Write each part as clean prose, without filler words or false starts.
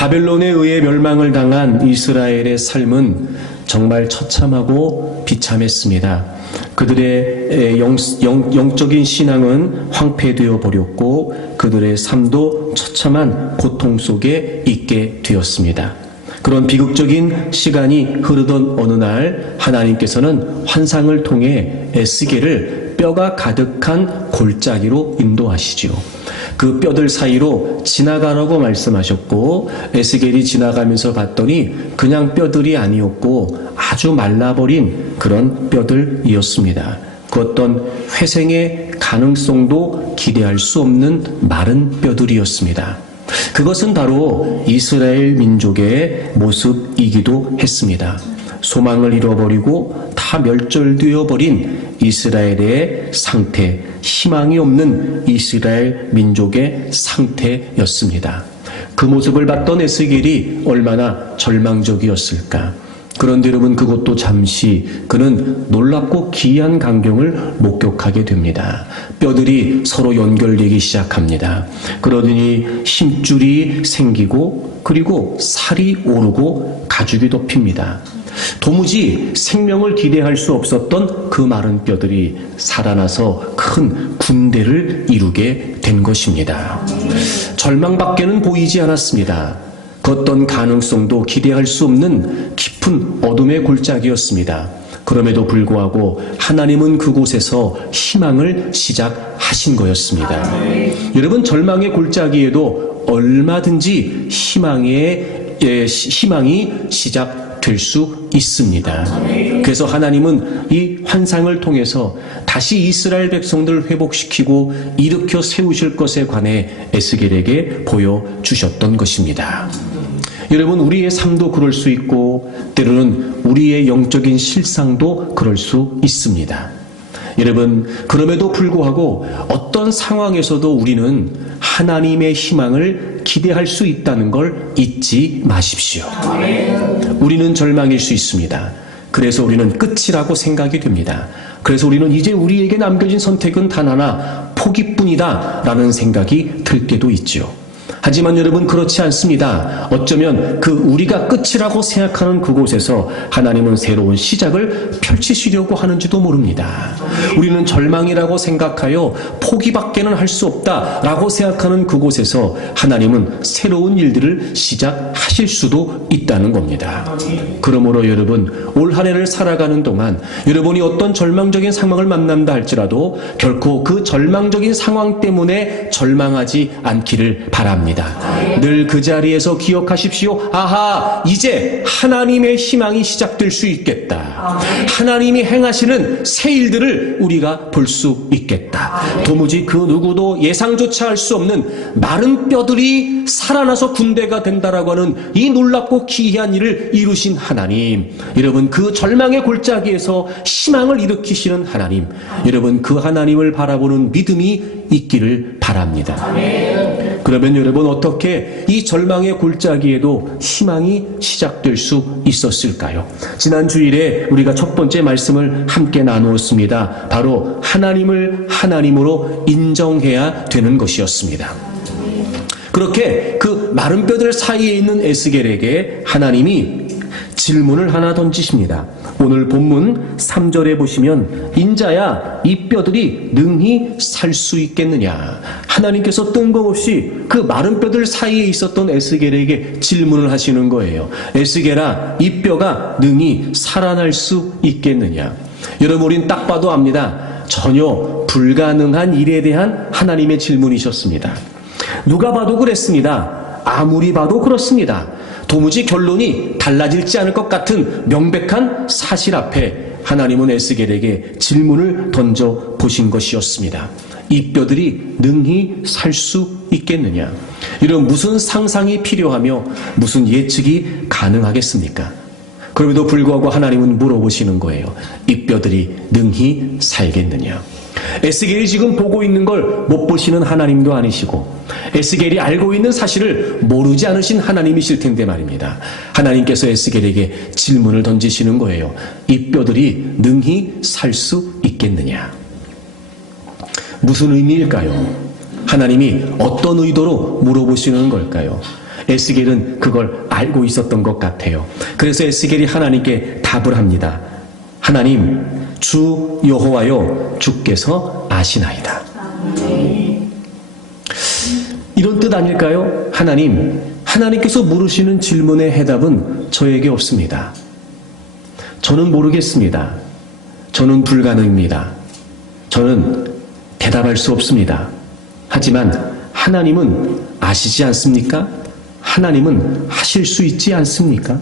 바벨론에 의해 멸망을 당한 이스라엘의 삶은 정말 처참하고 비참했습니다. 그들의 영적인 신앙은 황폐되어 버렸고 그들의 삶도 처참한 고통 속에 있게 되었습니다. 그런 비극적인 시간이 흐르던 어느 날 하나님께서는 환상을 통해 에스겔을 뼈가 가득한 골짜기로 인도하시지요. 그 뼈들 사이로 지나가라고 말씀하셨고 에스겔이 지나가면서 봤더니 그냥 뼈들이 아니었고 아주 말라버린 그런 뼈들이었습니다. 그 어떤 회생의 가능성도 기대할 수 없는 마른 뼈들이었습니다. 그것은 바로 이스라엘 민족의 모습이기도 했습니다. 소망을 잃어버리고 다 멸절되어 버린 이스라엘의 상태, 희망이 없는 이스라엘 민족의 상태였습니다. 그 모습을 봤던 에스겔이 얼마나 절망적이었을까. 그런데 여러분, 그것도 잠시 그는 놀랍고 기이한 광경을 목격하게 됩니다. 뼈들이 서로 연결되기 시작합니다. 그러더니 힘줄이 생기고 그리고 살이 오르고 가죽이 덮입니다. 도무지 생명을 기대할 수 없었던 그 마른 뼈들이 살아나서 큰 군대를 이루게 된 것입니다. 절망밖에는 보이지 않았습니다. 그 어떤 가능성도 기대할 수 없는 깊은 어둠의 골짜기였습니다. 그럼에도 불구하고 하나님은 그곳에서 희망을 시작하신 거였습니다. 여러분, 절망의 골짜기에도 얼마든지 희망이 시작될 수 있습니다. 그래서 하나님은 이 환상을 통해서 다시 이스라엘 백성들을 회복시키고 일으켜 세우실 것에 관해 에스겔에게 보여주셨던 것입니다. 여러분, 우리의 삶도 그럴 수 있고 때로는 우리의 영적인 실상도 그럴 수 있습니다. 여러분, 그럼에도 불구하고 어떤 상황에서도 우리는 하나님의 희망을 기대할 수 있다는 걸 잊지 마십시오. 우리는 절망일 수 있습니다. 그래서 우리는 끝이라고 생각이 됩니다. 그래서 우리는 이제 우리에게 남겨진 선택은 단 하나, 포기뿐이다 라는 생각이 들 때도 있죠. 하지만 여러분, 그렇지 않습니다. 어쩌면 그 우리가 끝이라고 생각하는 그곳에서 하나님은 새로운 시작을 펼치시려고 하는지도 모릅니다. 우리는 절망이라고 생각하여 포기밖에는 할 수 없다라고 생각하는 그곳에서 하나님은 새로운 일들을 시작하실 수도 있다는 겁니다. 그러므로 여러분, 올 한 해를 살아가는 동안 여러분이 어떤 절망적인 상황을 만난다 할지라도 결코 그 절망적인 상황 때문에 절망하지 않기를 바랍니다. 늘 그 자리에서 기억하십시오. 아하, 이제 하나님의 희망이 시작될 수 있겠다. 하나님이 행하시는 새 일들을 우리가 볼 수 있겠다. 도무지 그 누구도 예상조차 할 수 없는 마른 뼈들이 살아나서 군대가 된다라고 하는 이 놀랍고 기이한 일을 이루신 하나님, 여러분, 그 절망의 골짜기에서 희망을 일으키시는 하나님, 여러분, 그 하나님을 바라보는 믿음이 있기를 바랍니다. 그러면 여러분, 어떻게 이 절망의 골짜기에도 희망이 시작될 수 있었을까요? 지난 주일에 우리가 첫 번째 말씀을 함께 나누었습니다. 바로 하나님을 하나님으로 인정해야 되는 것이었습니다. 그렇게 그 마른 뼈들 사이에 있는 에스겔에게 하나님이 질문을 하나 던지십니다. 오늘 본문 3절에 보시면, 인자야, 이 뼈들이 능히 살 수 있겠느냐. 하나님께서 뜬금없이 그 마른 뼈들 사이에 있었던 에스겔에게 질문을 하시는 거예요. 에스겔아, 이 뼈가 능히 살아날 수 있겠느냐. 여러분, 우린 딱 봐도 압니다. 전혀 불가능한 일에 대한 하나님의 질문이셨습니다. 누가 봐도 그랬습니다. 아무리 봐도 그렇습니다. 도무지 결론이 달라지지 않을 것 같은 명백한 사실 앞에 하나님은 에스겔에게 질문을 던져 보신 것이었습니다. 이 뼈들이 능히 살 수 있겠느냐? 이런 무슨 상상이 필요하며 무슨 예측이 가능하겠습니까? 그럼에도 불구하고 하나님은 물어보시는 거예요. 이 뼈들이 능히 살겠느냐? 에스겔이 지금 보고 있는 걸 못 보시는 하나님도 아니시고 에스겔이 알고 있는 사실을 모르지 않으신 하나님이실 텐데 말입니다. 하나님께서 에스겔에게 질문을 던지시는 거예요. 이 뼈들이 능히 살 수 있겠느냐? 무슨 의미일까요? 하나님이 어떤 의도로 물어보시는 걸까요? 에스겔은 그걸 알고 있었던 것 같아요. 그래서 에스겔이 하나님께 답을 합니다. 하나님, 주 여호와여, 주께서 아시나이다. 이런 뜻 아닐까요? 하나님께서 물으시는 질문의 해답은 저에게 없습니다. 저는 모르겠습니다. 저는 불가능입니다. 저는 대답할 수 없습니다. 하지만 하나님은 아시지 않습니까? 하나님은 하실 수 있지 않습니까?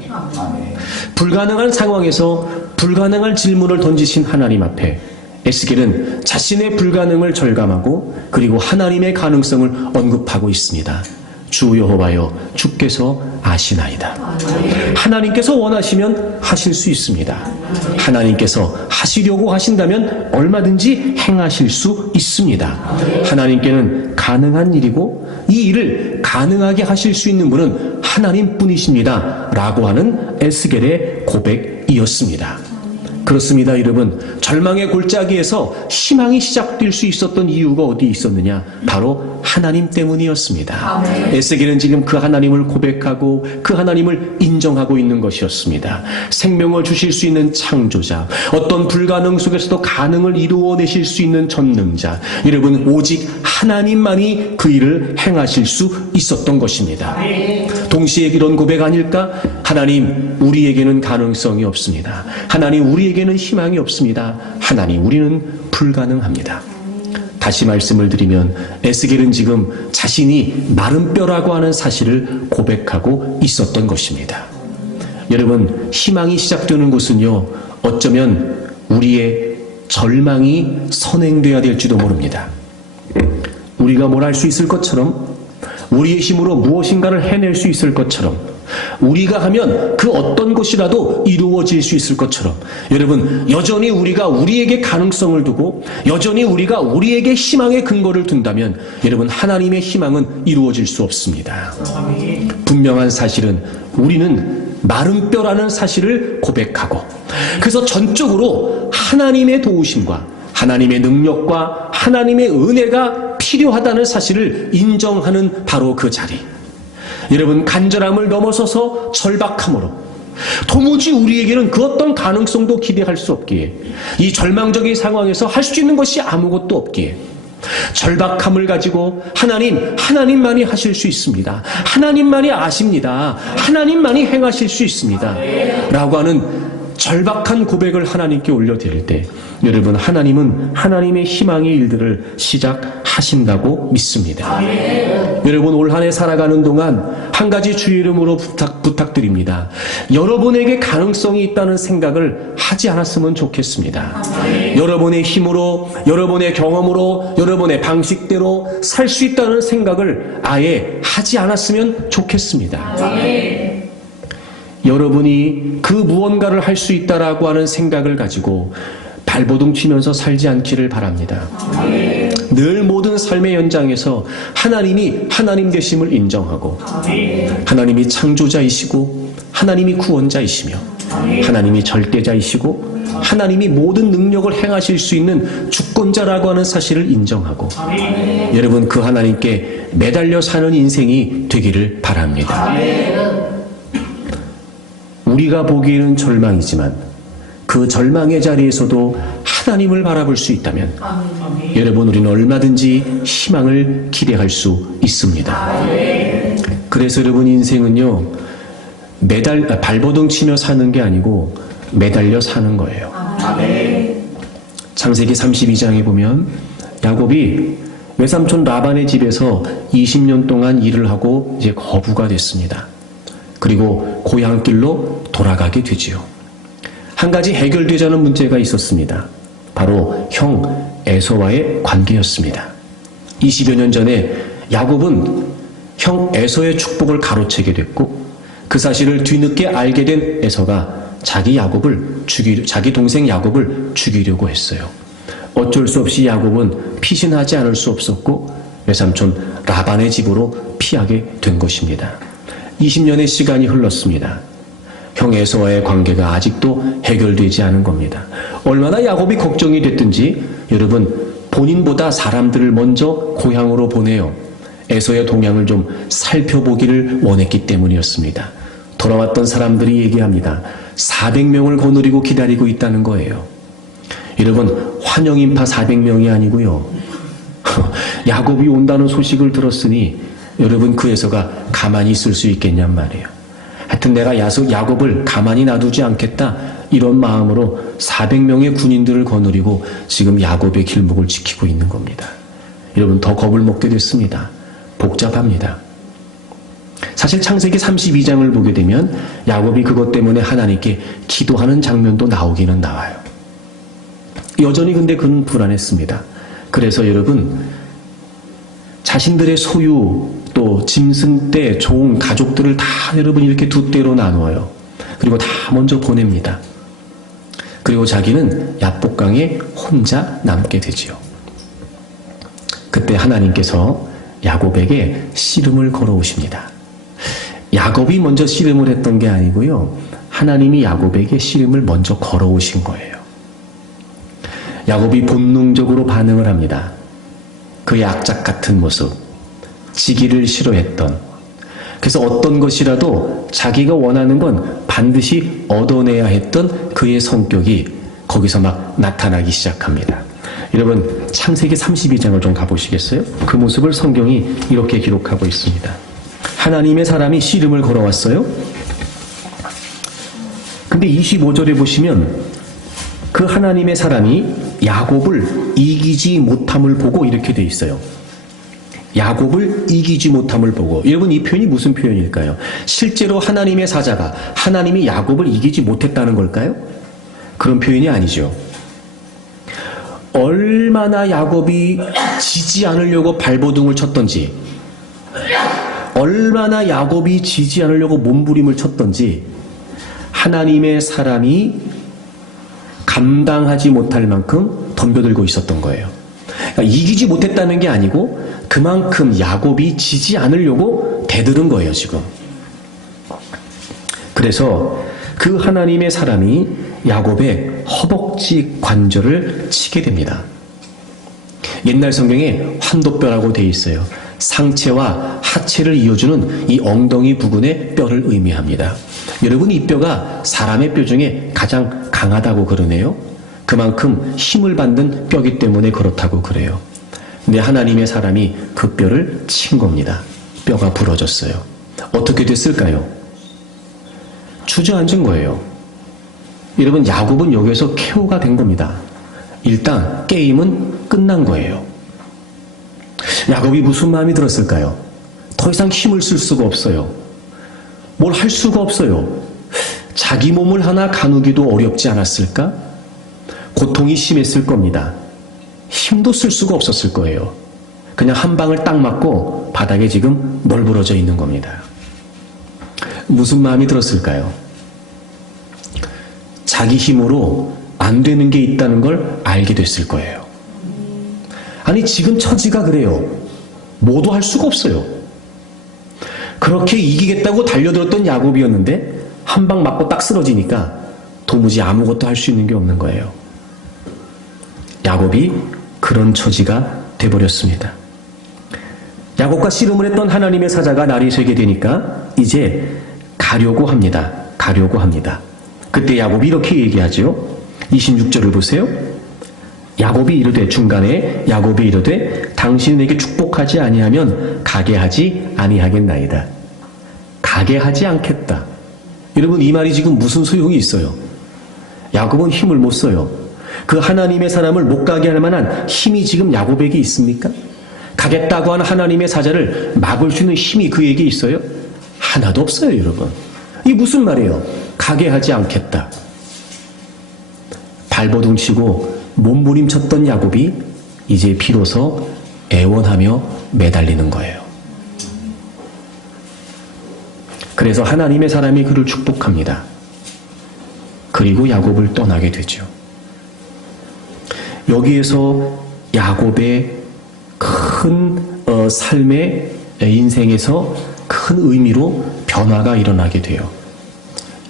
불가능한 상황에서 불가능한 질문을 던지신 하나님 앞에 에스겔은 자신의 불가능을 절감하고 그리고 하나님의 가능성을 언급하고 있습니다. 주 여호와여, 주께서 아시나이다. 하나님께서 원하시면 하실 수 있습니다. 하나님께서 하시려고 하신다면 얼마든지 행하실 수 있습니다. 하나님께는 가능한 일이고 이 일을 가능하게 하실 수 있는 분은 하나님뿐이십니다. 라고 하는 에스겔의 고백이었습니다. 그렇습니다, 여러분. 절망의 골짜기에서 희망이 시작될 수 있었던 이유가 어디 있었느냐? 바로 하나님 때문이었습니다. 에스겔은 지금 그 하나님을 고백하고 그 하나님을 인정하고 있는 것이었습니다. 생명을 주실 수 있는 창조자, 어떤 불가능 속에서도 가능을 이루어내실 수 있는 전능자, 여러분, 오직 하나님만이 그 일을 행하실 수 있었던 것입니다. 동시에 이런 고백 아닐까? 하나님, 우리에게는 가능성이 없습니다. 하나님, 우리에게는 희망이 없습니다. 하나님, 우리는 불가능합니다. 다시 말씀을 드리면 에스겔은 지금 자신이 마른 뼈라고 하는 사실을 고백하고 있었던 것입니다. 여러분, 희망이 시작되는 곳은요, 어쩌면 우리의 절망이 선행돼야 될지도 모릅니다. 우리가 뭘 할 수 있을 것처럼, 우리의 힘으로 무엇인가를 해낼 수 있을 것처럼, 우리가 하면 그 어떤 것이라도 이루어질 수 있을 것처럼, 여러분, 여전히 우리가 우리에게 가능성을 두고 여전히 우리가 우리에게 희망의 근거를 둔다면 여러분, 하나님의 희망은 이루어질 수 없습니다. 분명한 사실은 우리는 마른 뼈라는 사실을 고백하고, 그래서 전적으로 하나님의 도우심과 하나님의 능력과 하나님의 은혜가 필요하다는 사실을 인정하는 바로 그 자리, 여러분, 간절함을 넘어서서 절박함으로 도무지 우리에게는 그 어떤 가능성도 기대할 수 없기에, 이 절망적인 상황에서 할 수 있는 것이 아무것도 없기에 절박함을 가지고 하나님만이 하실 수 있습니다. 하나님만이 아십니다. 하나님만이 행하실 수 있습니다. 라고 하는 절박한 고백을 하나님께 올려드릴 때 여러분, 하나님은 하나님의 희망의 일들을 시작하신다고 믿습니다. 여러분, 올 한 해 살아가는 동안 한 가지 주의 이름으로 부탁드립니다. 여러분에게 가능성이 있다는 생각을 하지 않았으면 좋겠습니다. 여러분의 힘으로, 여러분의 경험으로, 여러분의 방식대로 살 수 있다는 생각을 아예 하지 않았으면 좋겠습니다. 여러분이 그 무언가를 할 수 있다라고 하는 생각을 가지고 발버둥 치면서 살지 않기를 바랍니다. 늘 모든 삶의 현장에서 하나님이 하나님 되심을 인정하고, 하나님이 창조자이시고 하나님이 구원자이시며 하나님이 절대자이시고 하나님이 모든 능력을 행하실 수 있는 주권자라고 하는 사실을 인정하고, 여러분, 그 하나님께 매달려 사는 인생이 되기를 바랍니다. 우리가 보기에는 절망이지만 그 절망의 자리에서도 하나님을 바라볼 수 있다면 여러분, 우리는 얼마든지 희망을 기대할 수 있습니다. 그래서 여러분, 인생은요, 발버둥 치며 사는 게 아니고 매달려 사는 거예요. 창세기 32장에 보면 야곱이 외삼촌 라반의 집에서 20년 동안 일을 하고 이제 거부가 됐습니다. 그리고 고향길로 돌아가게 되지요. 한 가지 해결되지 않은 문제가 있었습니다. 바로 형 에서와의 관계였습니다. 20여 년 전에 야곱은 형 에서의 축복을 가로채게 됐고, 그 사실을 뒤늦게 알게 된 에서가 자기 동생 야곱을 죽이려고 했어요. 어쩔 수 없이 야곱은 피신하지 않을 수 없었고 외삼촌 라반의 집으로 피하게 된 것입니다. 20년의 시간이 흘렀습니다. 형 에서와의 관계가 아직도 해결되지 않은 겁니다. 얼마나 야곱이 걱정이 됐든지 여러분, 본인보다 사람들을 먼저 고향으로 보내요. 에서의 동향을 좀 살펴보기를 원했기 때문이었습니다. 돌아왔던 사람들이 얘기합니다. 400명을 거느리고 기다리고 있다는 거예요. 여러분, 환영인파 400명이 아니고요. 야곱이 온다는 소식을 들었으니 여러분 그 에서가 가만히 있을 수 있겠냔 말이에요. 하여튼 내가 야곱을 가만히 놔두지 않겠다, 이런 마음으로 400명의 군인들을 거느리고 지금 야곱의 길목을 지키고 있는 겁니다. 여러분, 더 겁을 먹게 됐습니다. 복잡합니다. 사실 창세기 32장을 보게 되면 야곱이 그것 때문에 하나님께 기도하는 장면도 나오기는 나와요. 여전히 근데 그는 불안했습니다. 그래서 여러분, 자신들의 소유, 또 짐승 떼, 종, 가족들을 다 여러분 이렇게 두 떼로 나누어요. 그리고 다 먼저 보냅니다. 그리고 자기는 야복강에 혼자 남게 되지요. 그때 하나님께서 야곱에게 씨름을 걸어오십니다. 야곱이 먼저 씨름을 했던 게 아니고요. 하나님이 야곱에게 씨름을 먼저 걸어오신 거예요. 야곱이 본능적으로 반응을 합니다. 그의 악착 같은 모습, 지기를 싫어했던, 그래서 어떤 것이라도 자기가 원하는 건 반드시 얻어내야 했던 그의 성격이 거기서 막 나타나기 시작합니다. 여러분, 창세기 32장을 좀 가보시겠어요? 그 모습을 성경이 이렇게 기록하고 있습니다. 하나님의 사람이 씨름을 걸어왔어요. 근데 25절에 보시면 그 하나님의 사람이 야곱을 이기지 못함을 보고 이렇게 돼 있어요. 야곱을 이기지 못함을 보고. 여러분, 이 표현이 무슨 표현일까요? 실제로 하나님의 사자가 하나님이 야곱을 이기지 못했다는 걸까요? 그런 표현이 아니죠. 얼마나 야곱이 지지 않으려고 발버둥을 쳤던지, 얼마나 야곱이 지지 않으려고 몸부림을 쳤던지 하나님의 사람이 감당하지 못할 만큼 덤벼들고 있었던 거예요. 그러니까 이기지 못했다는 게 아니고 그만큼 야곱이 지지 않으려고 대들은 거예요, 지금. 그래서 그 하나님의 사람이 야곱의 허벅지 관절을 치게 됩니다. 옛날 성경에 환도뼈라고 되어 있어요. 상체와 하체를 이어주는 이 엉덩이 부근의 뼈를 의미합니다. 여러분, 이 뼈가 사람의 뼈 중에 가장 강하다고 그러네요. 그만큼 힘을 받는 뼈기 때문에 그렇다고 그래요. 근데 하나님의 사람이 그 뼈를 친 겁니다. 뼈가 부러졌어요. 어떻게 됐을까요? 주저앉은 거예요. 여러분, 야곱은 여기에서 KO가 된 겁니다. 일단 게임은 끝난 거예요. 야곱이 무슨 마음이 들었을까요? 더 이상 힘을 쓸 수가 없어요. 뭘 할 수가 없어요. 자기 몸을 하나 가누기도 어렵지 않았을까? 고통이 심했을 겁니다. 힘도 쓸 수가 없었을 거예요. 그냥 한 방을 딱 맞고 바닥에 지금 널브러져 있는 겁니다. 무슨 마음이 들었을까요? 자기 힘으로 안 되는 게 있다는 걸 알게 됐을 거예요. 아니, 지금 처지가 그래요. 뭐도 할 수가 없어요. 그렇게 이기겠다고 달려들었던 야곱이었는데 한 방 맞고 딱 쓰러지니까 도무지 아무것도 할 수 있는 게 없는 거예요. 야곱이 그런 처지가 돼버렸습니다. 야곱과 씨름을 했던 하나님의 사자가 날이 새게 되니까 이제 가려고 합니다. 가려고 합니다. 그때 야곱이 이렇게 얘기하죠. 26절을 보세요. 야곱이 이르되, 중간에 야곱이 이르되 당신은 내게 축복하지 아니하면 가게 하지 아니하겠나이다. 가게 하지 않겠다. 여러분, 이 말이 지금 무슨 소용이 있어요? 야곱은 힘을 못 써요. 그 하나님의 사람을 못 가게 할 만한 힘이 지금 야곱에게 있습니까? 가겠다고 하는 하나님의 사자를 막을 수 있는 힘이 그에게 있어요? 하나도 없어요, 여러분. 이게 무슨 말이에요? 가게 하지 않겠다. 발버둥 치고 몸부림쳤던 야곱이 이제 비로소 애원하며 매달리는 거예요. 그래서 하나님의 사람이 그를 축복합니다. 그리고 야곱을 떠나게 되죠. 여기에서 야곱의 큰 삶의 인생에서 큰 의미로 변화가 일어나게 돼요.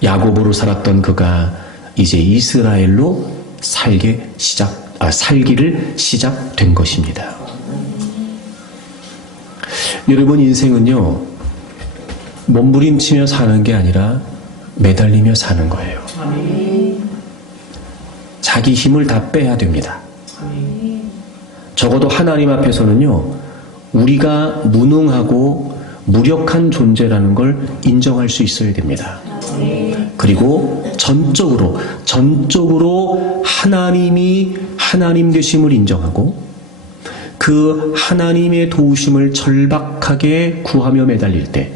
야곱으로 살았던 그가 이제 이스라엘로 살기를 시작된 것입니다. 여러분 인생은요, 몸부림치며 사는 게 아니라 매달리며 사는 거예요. 자기 힘을 다 빼야 됩니다. 적어도 하나님 앞에서는요, 우리가 무능하고 무력한 존재라는 걸 인정할 수 있어야 됩니다. 그리고 전적으로 하나님이 하나님 되심을 인정하고 그 하나님의 도우심을 절박하게 구하며 매달릴 때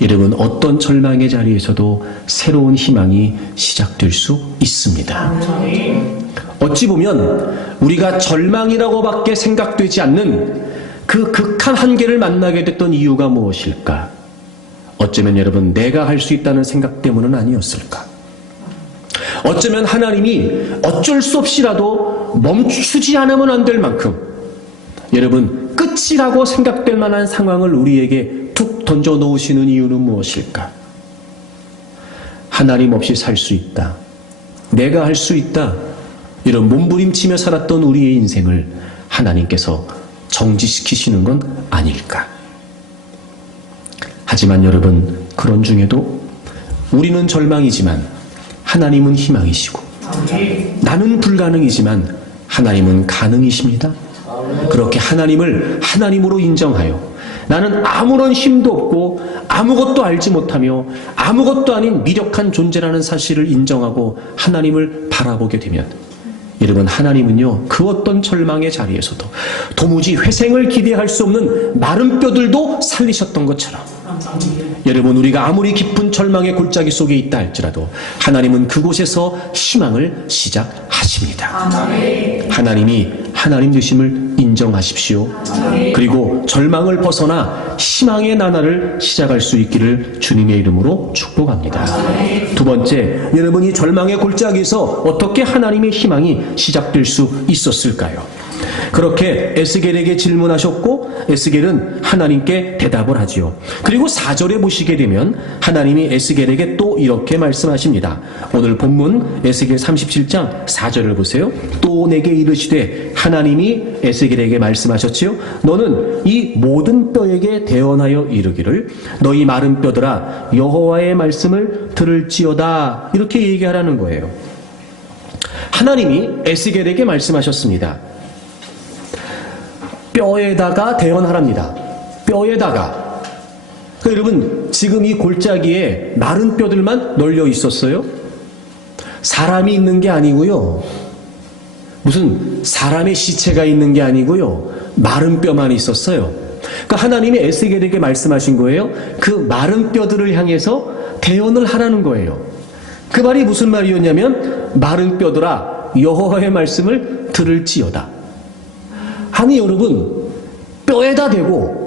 여러분 어떤 절망의 자리에서도 새로운 희망이 시작될 수 있습니다. 어찌 보면 우리가 절망이라고밖에 생각되지 않는 그 극한 한계를 만나게 됐던 이유가 무엇일까? 어쩌면 여러분 내가 할 수 있다는 생각 때문은 아니었을까? 어쩌면 하나님이 어쩔 수 없이라도 멈추지 않으면 안 될 만큼 여러분 끝이라고 생각될 만한 상황을 우리에게 툭 던져 놓으시는 이유는 무엇일까? 하나님 없이 살 수 있다. 내가 할 수 있다. 이런 몸부림치며 살았던 우리의 인생을 하나님께서 정지시키시는 건 아닐까? 하지만 여러분 그런 중에도 우리는 절망이지만 하나님은 희망이시고 나는 불가능이지만 하나님은 가능이십니다. 그렇게 하나님을 하나님으로 인정하여 나는 아무런 힘도 없고 아무것도 알지 못하며 아무것도 아닌 미력한 존재라는 사실을 인정하고 하나님을 바라보게 되면 여러분 하나님은요 그 어떤 절망의 자리에서도 도무지 회생을 기대할 수 없는 마른 뼈들도 살리셨던 것처럼 여러분 우리가 아무리 깊은 절망의 골짜기 속에 있다 할지라도 하나님은 그곳에서 희망을 시작하십니다. 하나님이 하나님 되심을 인정하십시오. 그리고 절망을 벗어나 희망의 나날을 시작할 수 있기를 주님의 이름으로 축복합니다. 두 번째, 여러분이 절망의 골짜기에서 어떻게 하나님의 희망이 시작될 수 있었을까요? 그렇게 에스겔에게 질문하셨고 에스겔은 하나님께 대답을 하지요. 그리고 4절에 보시게 되면 하나님이 에스겔에게 또 이렇게 말씀하십니다. 오늘 본문 에스겔 37장 4절을 보세요. 또 내게 이르시되 하나님이 에스겔에게 말씀하셨지요. 너는 이 모든 뼈에게 대언하여 이르기를 너희 마른 뼈들아 여호와의 말씀을 들을지어다. 이렇게 얘기하라는 거예요. 하나님이 에스겔에게 말씀하셨습니다. 뼈에다가 대언하랍니다. 뼈에다가. 그러니까 여러분 지금 이 골짜기에 마른 뼈들만 널려 있었어요? 사람이 있는 게 아니고요. 무슨 사람의 시체가 있는 게 아니고요. 마른 뼈만 있었어요. 그러니까 하나님이 에스겔에게 말씀하신 거예요. 그 마른 뼈들을 향해서 대언을 하라는 거예요. 그 말이 무슨 말이었냐면 마른 뼈들아 여호와의 말씀을 들을지어다. 아니 여러분 뼈에다 대고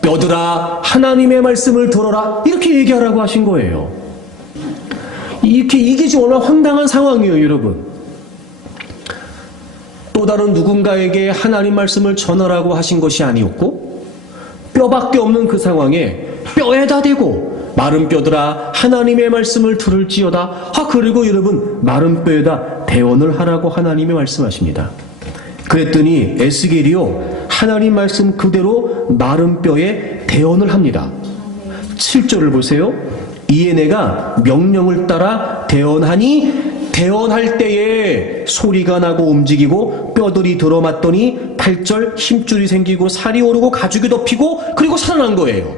뼈들아 하나님의 말씀을 들어라 이렇게 얘기하라고 하신 거예요. 이게 지금 얼마나 황당한 상황이에요. 여러분 또 다른 누군가에게 하나님 말씀을 전하라고 하신 것이 아니었고 뼈밖에 없는 그 상황에 뼈에다 대고 마른 뼈들아 하나님의 말씀을 들을지어다. 그리고 여러분 마른 뼈에다 대언을 하라고 하나님이 말씀하십니다. 그랬더니 에스겔이요 하나님 말씀 그대로 마른 뼈에 대언을 합니다. 7절을 보세요. 이에 내가 명령을 따라 대언하니 대언할 때에 소리가 나고 움직이고 뼈들이 들어맞더니 8절 힘줄이 생기고 살이 오르고 가죽이 덮이고 그리고 살아난 거예요.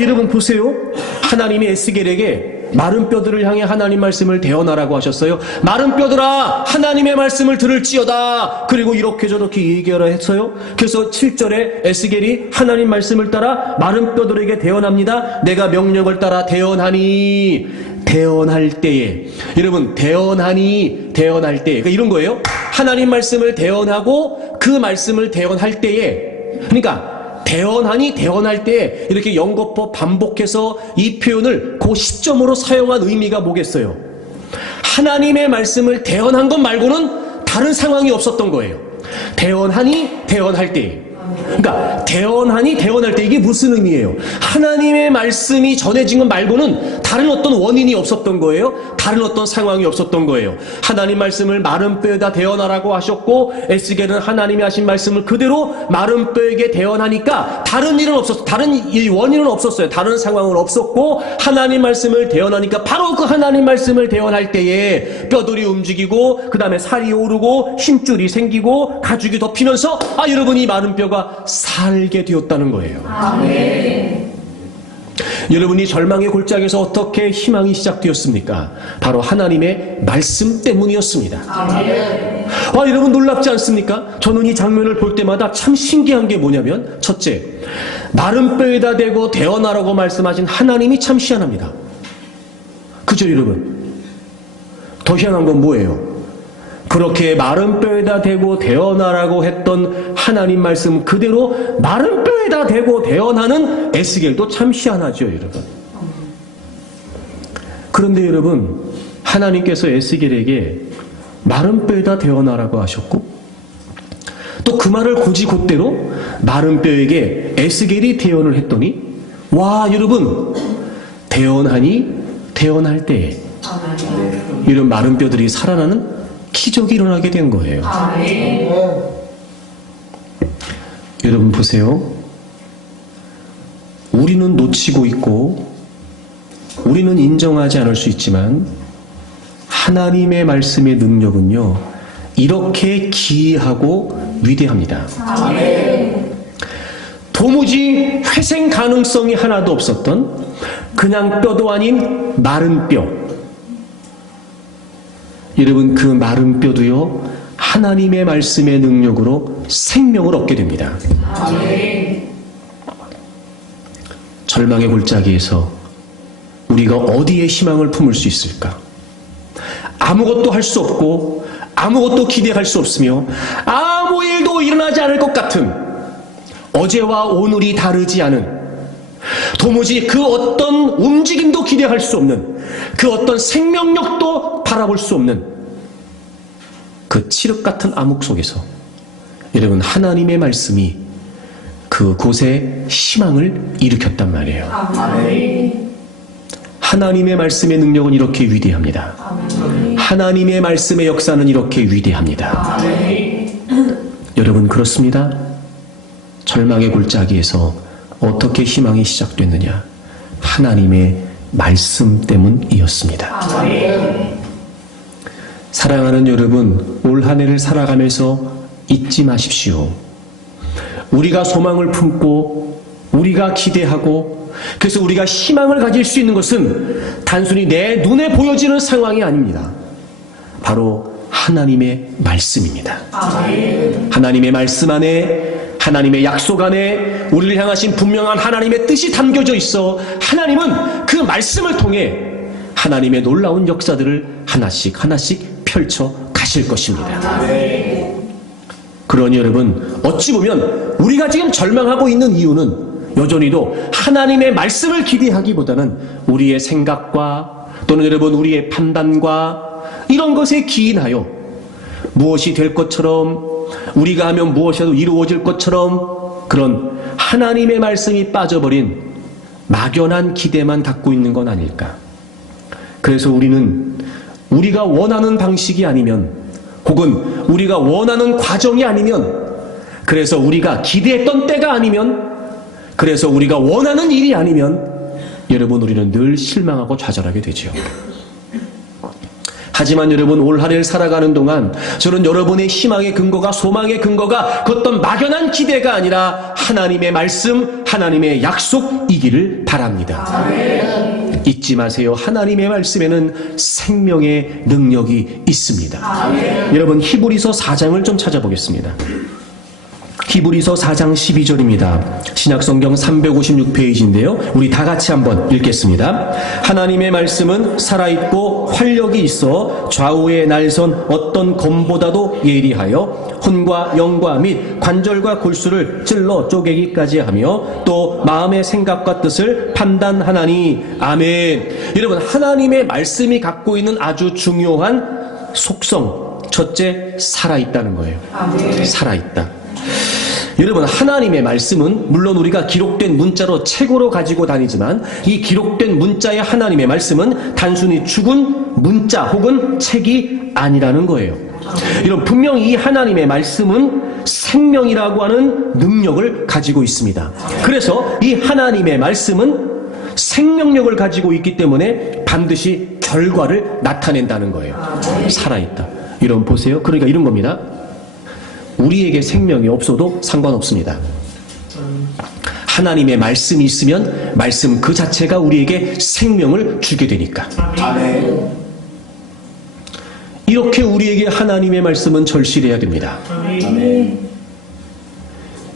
여러분 보세요. 하나님이 에스겔에게 마른 뼈들을 향해 하나님 말씀을 대언하라고 하셨어요. 마른 뼈들아 하나님의 말씀을 들을지어다. 그리고 이렇게 저렇게 얘기하라 했어요. 그래서 7절에 에스겔이 하나님 말씀을 따라 마른 뼈들에게 대언합니다. 내가 명령을 따라 대언하니 대언할 때에 여러분 대언할 때에 그러니까 이런 거예요. 하나님 말씀을 대언하고 그 말씀을 대언할 때에 그러니까 대언할 때 이렇게 연거푸 반복해서 이 표현을 그 시점으로 사용한 의미가 뭐겠어요? 하나님의 말씀을 대언한 것 말고는 다른 상황이 없었던 거예요. 대언할 때 그러니까 대언하니 대언할 때 이게 무슨 의미예요? 하나님의 말씀이 전해진 것 말고는 다른 어떤 원인이 없었던 거예요. 다른 어떤 상황이 없었던 거예요. 하나님 말씀을 마른 뼈에다 대언하라고 하셨고 에스겔은 하나님이 하신 말씀을 그대로 마른 뼈에게 대언하니까 다른 일은 없었어요. 다른 원인은 없었어요. 다른 상황은 없었고 하나님 말씀을 대언하니까 바로 그 하나님 말씀을 대언할 때에 뼈들이 움직이고 그 다음에 살이 오르고 힘줄이 생기고 가죽이 덮이면서 여러분 이 마른 뼈가 살게 되었다는 거예요. 아멘. 여러분이 절망의 골짜기에서 어떻게 희망이 시작되었습니까? 바로 하나님의 말씀 때문이었습니다. 아멘. 여러분 놀랍지 않습니까? 저는 이 장면을 볼 때마다 참 신기한 게 뭐냐면 첫째, 마른 뼈에다 대고 대언하라고 말씀하신 하나님이 참 희한합니다. 그죠 여러분? 더 희한한 건 뭐예요? 그렇게 마른 뼈에다 대고 대언하라고 했던 하나님 말씀 그대로 마른 뼈에다 대고 대언하는 에스겔도 참 희한하죠, 여러분. 그런데 여러분, 하나님께서 에스겔에게 마른 뼈에다 대언하라고 하셨고 또 그 말을 곧이곧대로 마른 뼈에게 에스겔이 대언을 했더니 여러분, 대언하니 대언할 때에 이런 마른 뼈들이 살아나는 기적이 일어나게 된 거예요. 아멘. 여러분 보세요. 우리는 놓치고 있고 우리는 인정하지 않을 수 있지만 하나님의 말씀의 능력은요 이렇게 기이하고 위대합니다. 아멘. 도무지 회생 가능성이 하나도 없었던 그냥 뼈도 아닌 마른 뼈, 여러분 그 마른 뼈도요 하나님의 말씀의 능력으로 생명을 얻게 됩니다. 아멘. 절망의 골짜기에서 우리가 어디에 희망을 품을 수 있을까? 아무것도 할 수 없고 아무것도 기대할 수 없으며 아무 일도 일어나지 않을 것 같은 어제와 오늘이 다르지 않은 도무지 그 어떤 움직임도 기대할 수 없는 그 어떤 생명력도 바라볼 수 없는 그 칠흑 같은 암흑 속에서 여러분 하나님의 말씀이 그곳에 희망을 일으켰단 말이에요. 아멘. 하나님의 말씀의 능력은 이렇게 위대합니다. 아멘. 하나님의 말씀의 역사는 이렇게 위대합니다. 아멘. 여러분 그렇습니다. 절망의 골짜기에서 어떻게 희망이 시작됐느냐? 하나님의 말씀 때문이었습니다. 아멘. 사랑하는 여러분, 올 한 해를 살아가면서 잊지 마십시오. 우리가 소망을 품고 우리가 기대하고 그래서 우리가 희망을 가질 수 있는 것은 단순히 내 눈에 보여지는 상황이 아닙니다. 바로 하나님의 말씀입니다. 아멘. 하나님의 말씀 안에 하나님의 약속 안에 우리를 향하신 분명한 하나님의 뜻이 담겨져 있어 하나님은 그 말씀을 통해 하나님의 놀라운 역사들을 하나씩 하나씩 펼쳐 가실 것입니다. 아멘. 그러니 여러분 어찌 보면 우리가 지금 절망하고 있는 이유는 여전히도 하나님의 말씀을 기대하기보다는 우리의 생각과 또는 여러분 우리의 판단과 이런 것에 기인하여 무엇이 될 것처럼 우리가 하면 무엇이라도 이루어질 것처럼 그런 하나님의 말씀이 빠져버린 막연한 기대만 갖고 있는 건 아닐까. 그래서 우리는 우리가 원하는 방식이 아니면 혹은 우리가 원하는 과정이 아니면 그래서 우리가 기대했던 때가 아니면 그래서 우리가 원하는 일이 아니면 여러분 우리는 늘 실망하고 좌절하게 되죠. 하지만 여러분 올 한 해를 살아가는 동안 저는 여러분의 희망의 근거가 소망의 근거가 그 어떤 막연한 기대가 아니라 하나님의 말씀 하나님의 약속이기를 바랍니다. 아멘. 잊지 마세요. 하나님의 말씀에는 생명의 능력이 있습니다. 아멘. 여러분 히브리서 4장을 좀 찾아보겠습니다. 히브리서 4장 12절입니다. 신약성경 356페이지인데요. 우리 다 같이 한번 읽겠습니다. 하나님의 말씀은 살아있고 활력이 있어 좌우의 날선 어떤 검보다도 예리하여 혼과 영과 및 관절과 골수를 찔러 쪼개기까지 하며 또 마음의 생각과 뜻을 판단하나니. 아멘. 여러분 하나님의 말씀이 갖고 있는 아주 중요한 속성 첫째 살아있다는 거예요. 아멘. 살아있다. 여러분, 하나님의 말씀은 물론 우리가 기록된 문자로 책으로 가지고 다니지만 이 기록된 문자의 하나님의 말씀은 단순히 죽은 문자 혹은 책이 아니라는 거예요. 여러분, 분명히 이 하나님의 말씀은 생명이라고 하는 능력을 가지고 있습니다. 그래서 이 하나님의 말씀은 생명력을 가지고 있기 때문에 반드시 결과를 나타낸다는 거예요. 살아있다. 여러분 보세요. 그러니까 이런 겁니다. 우리에게 생명이 없어도 상관없습니다. 하나님의 말씀이 있으면 말씀 그 자체가 우리에게 생명을 주게 되니까. 아멘. 이렇게 우리에게 하나님의 말씀은 절실해야 됩니다. 아멘.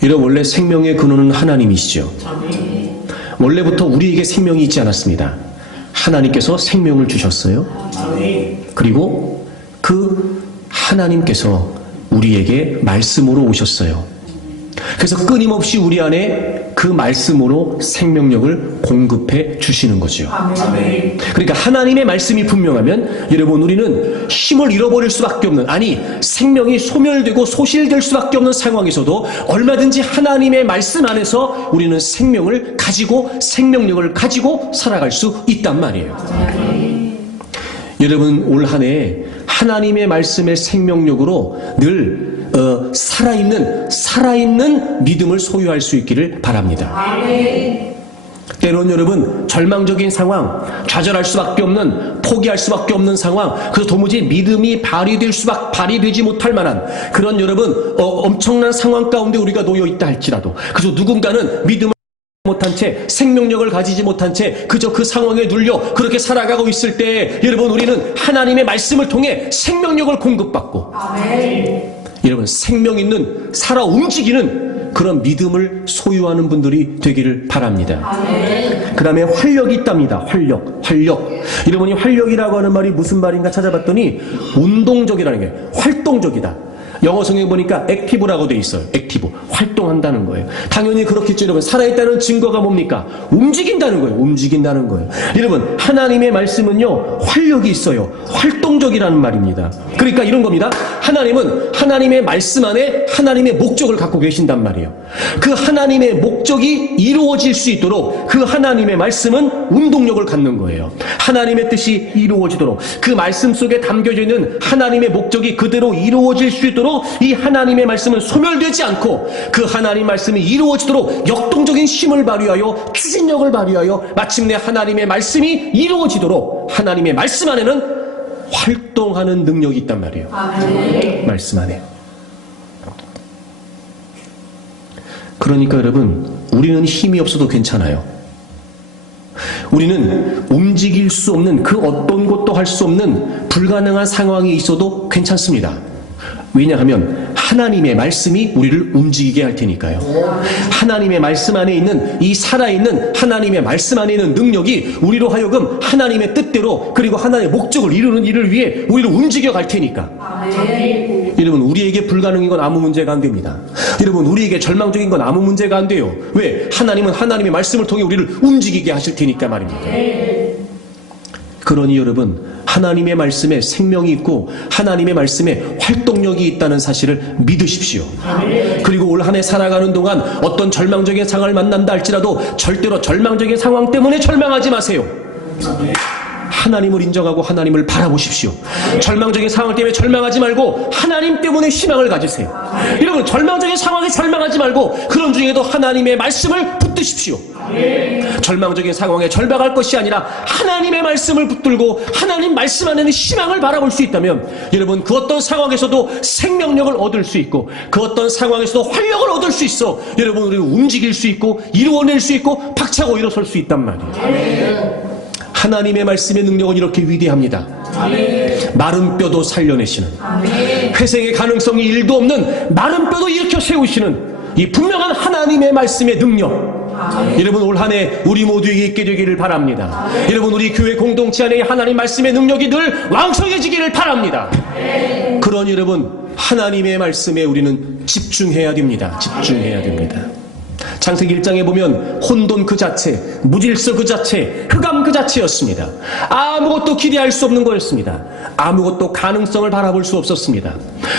여러분, 원래 생명의 근원은 하나님이시죠. 아멘. 원래부터 우리에게 생명이 있지 않았습니다. 하나님께서 생명을 주셨어요. 아멘. 그리고 그 하나님께서 우리에게 말씀으로 오셨어요. 그래서 끊임없이 우리 안에 그 말씀으로 생명력을 공급해 주시는 거죠. 아멘. 그러니까 하나님의 말씀이 분명하면 여러분, 우리는 힘을 잃어버릴 수밖에 없는, 아니 생명이 소멸되고 소실될 수밖에 없는 상황에서도 얼마든지 하나님의 말씀 안에서 우리는 생명을 가지고 생명력을 가지고 살아갈 수 있단 말이에요. 여러분, 올 한 해 하나님의 말씀의 생명력으로 늘 살아있는 믿음을 소유할 수 있기를 바랍니다. 아멘. 때론 여러분, 절망적인 상황, 좌절할 수밖에 없는, 포기할 수밖에 없는 상황, 그래서 도무지 믿음이 발휘되지 못할 만한 그런 여러분 엄청난 상황 가운데 우리가 놓여 있다 할지라도, 그래서 누군가는 믿음을 못한 채, 생명력을 가지지 못한 채 그저 그 상황에 눌려 그렇게 살아가고 있을 때 여러분, 우리는 하나님의 말씀을 통해 생명력을 공급받고, 아멘. 여러분, 생명 있는, 살아 움직이는 그런 믿음을 소유하는 분들이 되기를 바랍니다. 아멘. 그 다음에 활력이 있답니다. 활력. 여러분이 활력이라고 하는 말이 무슨 말인가 찾아봤더니 운동적이라는 게, 활동적이다. 영어 성경에 보니까 액티브라고 돼 있어요. 액티브. 활동한다는 거예요. 당연히 그렇겠죠, 여러분. 살아있다는 증거가 뭡니까? 움직인다는 거예요. 움직인다는 거예요. 여러분, 하나님의 말씀은요, 활력이 있어요. 활동적이라는 말입니다. 그러니까 이런 겁니다. 하나님은 하나님의 말씀 안에 하나님의 목적을 갖고 계신단 말이에요. 그 하나님의 목적이 이루어질 수 있도록 그 하나님의 말씀은 운동력을 갖는 거예요. 하나님의 뜻이 이루어지도록, 그 말씀 속에 담겨져 있는 하나님의 목적이 그대로 이루어질 수 있도록 이 하나님의 말씀은 소멸되지 않고 그 하나님 말씀이 이루어지도록 역동적인 힘을 발휘하여 추진력을 발휘하여 마침내 하나님의 말씀이 이루어지도록 하나님의 말씀 안에는 활동하는 능력이 있단 말이에요. 아멘. 말씀 안에. 그러니까 여러분, 우리는 힘이 없어도 괜찮아요. 우리는 움직일 수 없는, 그 어떤 것도 할 수 없는 불가능한 상황이 있어도 괜찮습니다. 왜냐하면 하나님의 말씀이 우리를 움직이게 할 테니까요. 하나님의 말씀 안에 있는 이 살아있는 하나님의 말씀 안에 있는 능력이 우리로 하여금 하나님의 뜻대로, 그리고 하나님의 목적을 이루는 일을 위해 우리를 움직여 갈 테니까. 아멘. 여러분, 우리에게 불가능인 건 아무 문제가 안 됩니다. 여러분, 우리에게 절망적인 건 아무 문제가 안 돼요. 왜? 하나님은 하나님의 말씀을 통해 우리를 움직이게 하실 테니까 말입니다. 그러니 여러분, 하나님의 말씀에 생명이 있고 하나님의 말씀에 활동력이 있다는 사실을 믿으십시오. 그리고 올 한 해 살아가는 동안 어떤 절망적인 상황을 만난다 할지라도 절대로 절망적인 상황 때문에 절망하지 마세요. 하나님을 인정하고 하나님을 바라보십시오. 절망적인 상황 때문에 절망하지 말고 하나님 때문에 희망을 가지세요. 여러분, 절망적인 상황에 절망하지 말고 그런 중에도 하나님의 말씀을 붙드십시오. 절망적인 상황에 절망할 것이 아니라 하나님의 말씀을 붙들고 하나님 말씀 안에는 희망을 바라볼 수 있다면 여러분, 그 어떤 상황에서도 생명력을 얻을 수 있고 그 어떤 상황에서도 활력을 얻을 수 있어 여러분, 우리는 움직일 수 있고 이루어낼 수 있고 박차고 일어설 수 있단 말이에요. 하나님의 말씀의 능력은 이렇게 위대합니다. 마른 뼈도 살려내시는, 회생의 가능성이 1도 없는 마른 뼈도 일으켜 세우시는 이 분명한 하나님의 말씀의 능력, 여러분, 올 한 해 우리 모두에게 있게 되기를 바랍니다. 여러분, 우리 교회 공동체 안에 하나님 말씀의 능력이 늘 왕성해지기를 바랍니다. 그러니 여러분, 하나님의 말씀에 우리는 집중해야 됩니다. 집중해야 됩니다. 창세기 1장에 보면 혼돈 그 자체, 무질서 그 자체, 흑암 그 자체였습니다. 아무것도 기대할 수 없는 거였습니다. 아무것도 가능성을 바라볼 수 없었습니다.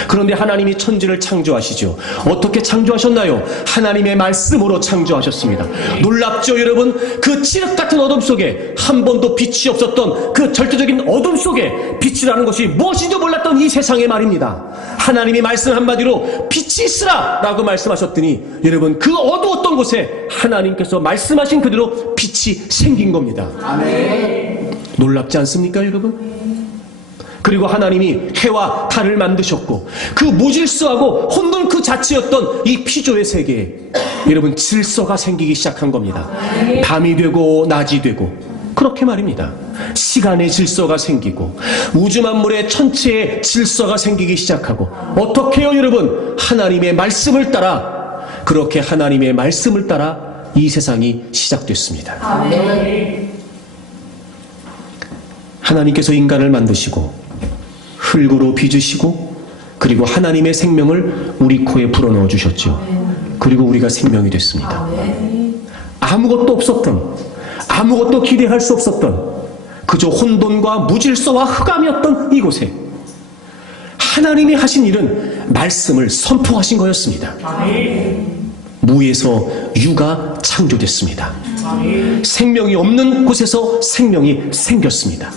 그런데 하나님이 천지를 창조하시죠. 어떻게 창조하셨나요? 하나님의 말씀으로 창조하셨습니다. 놀랍죠, 여러분? 그 칠흑 같은 어둠 속에 한 번도 빛이 없었던 그 절대적인 어둠 속에 빛이라는 것이 무엇인지 몰랐던 이 세상의 말입니다. 하나님이 말씀 한마디로 빛이 있으라 라고 말씀하셨더니 여러분, 그 어두웠던 곳에 하나님께서 말씀하신 그대로 빛이 생긴 겁니다. 아멘. 놀랍지 않습니까, 여러분? 그리고 하나님이 해와 달을 만드셨고 그 무질서하고 혼돈 그 자체였던 이 피조의 세계에 여러분 질서가 생기기 시작한 겁니다. 밤이 되고 낮이 되고 그렇게 말입니다. 시간의 질서가 생기고 우주 만물의 천체의 질서가 생기기 시작하고 어떻게 해요, 여러분? 하나님의 말씀을 따라, 그렇게 하나님의 말씀을 따라 이 세상이 시작됐습니다. 아멘. 하나님께서 인간을 만드시고 흙으로 빚으시고 그리고 하나님의 생명을 우리 코에 불어넣어 주셨죠. 그리고 우리가 생명이 됐습니다. 아무것도 없었던, 아무것도 기대할 수 없었던 그저 혼돈과 무질서와 흑암이었던 이곳에 하나님이 하신 일은 말씀을 선포하신 거였습니다. 무에서 유가 창조됐습니다. 생명이 없는 곳에서 생명이 생겼습니다.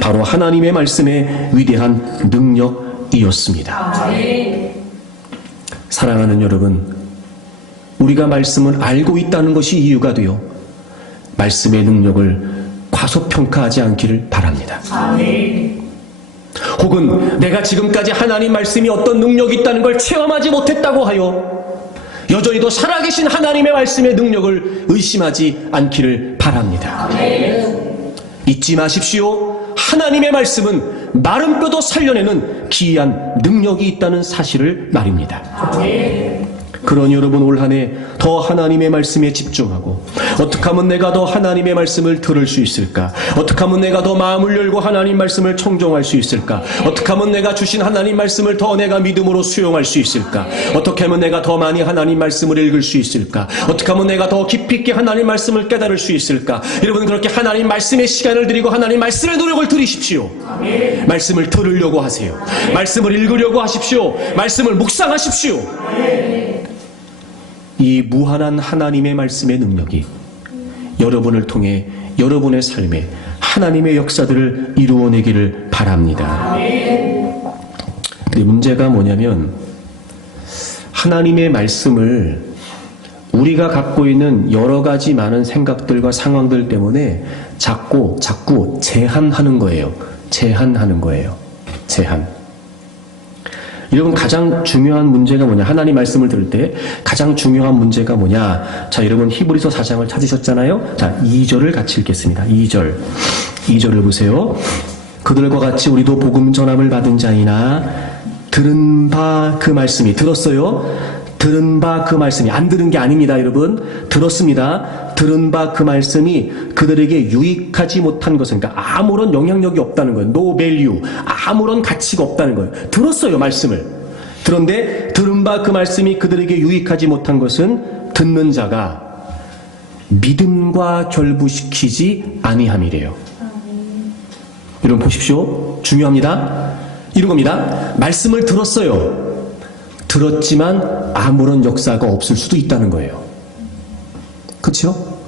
바로 하나님의 말씀의 위대한 능력이었습니다. 사랑하는 여러분, 우리가 말씀을 알고 있다는 것이 이유가 되어 말씀의 능력을 과소평가하지 않기를 바랍니다. 혹은 내가 지금까지 하나님 말씀이 어떤 능력이 있다는 걸 체험하지 못했다고 하여 여전히도 살아계신 하나님의 말씀의 능력을 의심하지 않기를 바랍니다. 잊지 마십시오. 하나님의 말씀은 마른 뼈도 살려내는 기이한 능력이 있다는 사실을 말입니다. 그러니 여러분, 올 한 해 더 하나님의 말씀에 집중하고 어떻게 하면 내가 더 하나님의 말씀을 들을 수 있을까? 어떻게 하면 내가 더 마음을 열고 하나님 말씀을 청종할 수 있을까? 어떻게 하면 내가 주신 하나님 말씀을 더 내가 믿음으로 수용할 수 있을까? 어떻게 하면 내가 더 많이 하나님 말씀을 읽을 수 있을까? 어떻게 하면 내가 더 깊이 있게 하나님 말씀을 깨달을 수 있을까? 여러분, 그렇게 하나님 말씀의 시간을 드리고 하나님 말씀의 노력을 들이십시오. 말씀을 들으려고 하세요. 말씀을 읽으려고 하십시오. 말씀을 묵상하십시오. 이 무한한 하나님의 말씀의 능력이 여러분을 통해 여러분의 삶에 하나님의 역사들을 이루어내기를 바랍니다. 근데 문제가 뭐냐면 하나님의 말씀을 우리가 갖고 있는 여러 가지 많은 생각들과 상황들 때문에 자꾸 제한하는 거예요. 제한. 여러분, 가장 중요한 문제가 뭐냐? 하나님 말씀을 들을 때 가장 중요한 문제가 뭐냐? 자, 여러분 히브리서 4장을 찾으셨잖아요? 자, 2절을 같이 읽겠습니다. 2절을 보세요. 그들과 같이 우리도 복음 전함을 받은 자이나 들은 바 그 말씀이, 들었어요? 들은 바 그 말씀이, 안 들은 게 아닙니다, 여러분. 들었습니다. 들은 바 그 말씀이 그들에게 유익하지 못한 것은, 그러니까 아무런 영향력이 없다는 거예요. No value. 아무런 가치가 없다는 거예요. 들었어요, 말씀을. 그런데 들은 바 그 말씀이 그들에게 유익하지 못한 것은 듣는 자가 믿음과 결부시키지 아니함이래요. 여러분 보십시오. 중요합니다. 이런 겁니다. 말씀을 들었어요. 들었지만 아무런 역사가 없을 수도 있다는 거예요. 그렇죠?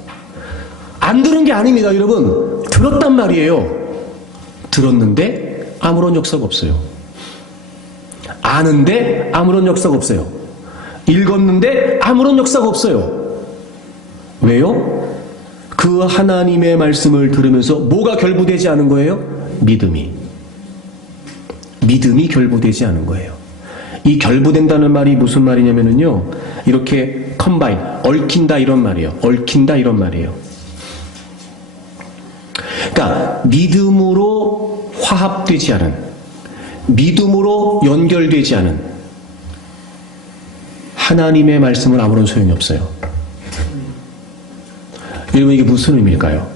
안 들은 게 아닙니다, 여러분. 들었단 말이에요. 들었는데 아무런 역사가 없어요. 아는데 아무런 역사가 없어요. 읽었는데 아무런 역사가 없어요. 왜요? 그 하나님의 말씀을 들으면서 뭐가 결부되지 않은 거예요? 믿음이 결부되지 않은 거예요. 이 결부된다는 말이 무슨 말이냐면요, 이렇게 컴바인, 얽힌다 이런 말이에요. 얽힌다 이런 말이에요. 그러니까 믿음으로 화합되지 않은, 믿음으로 연결되지 않은 하나님의 말씀은 아무런 소용이 없어요. 여러분, 이게 무슨 의미일까요?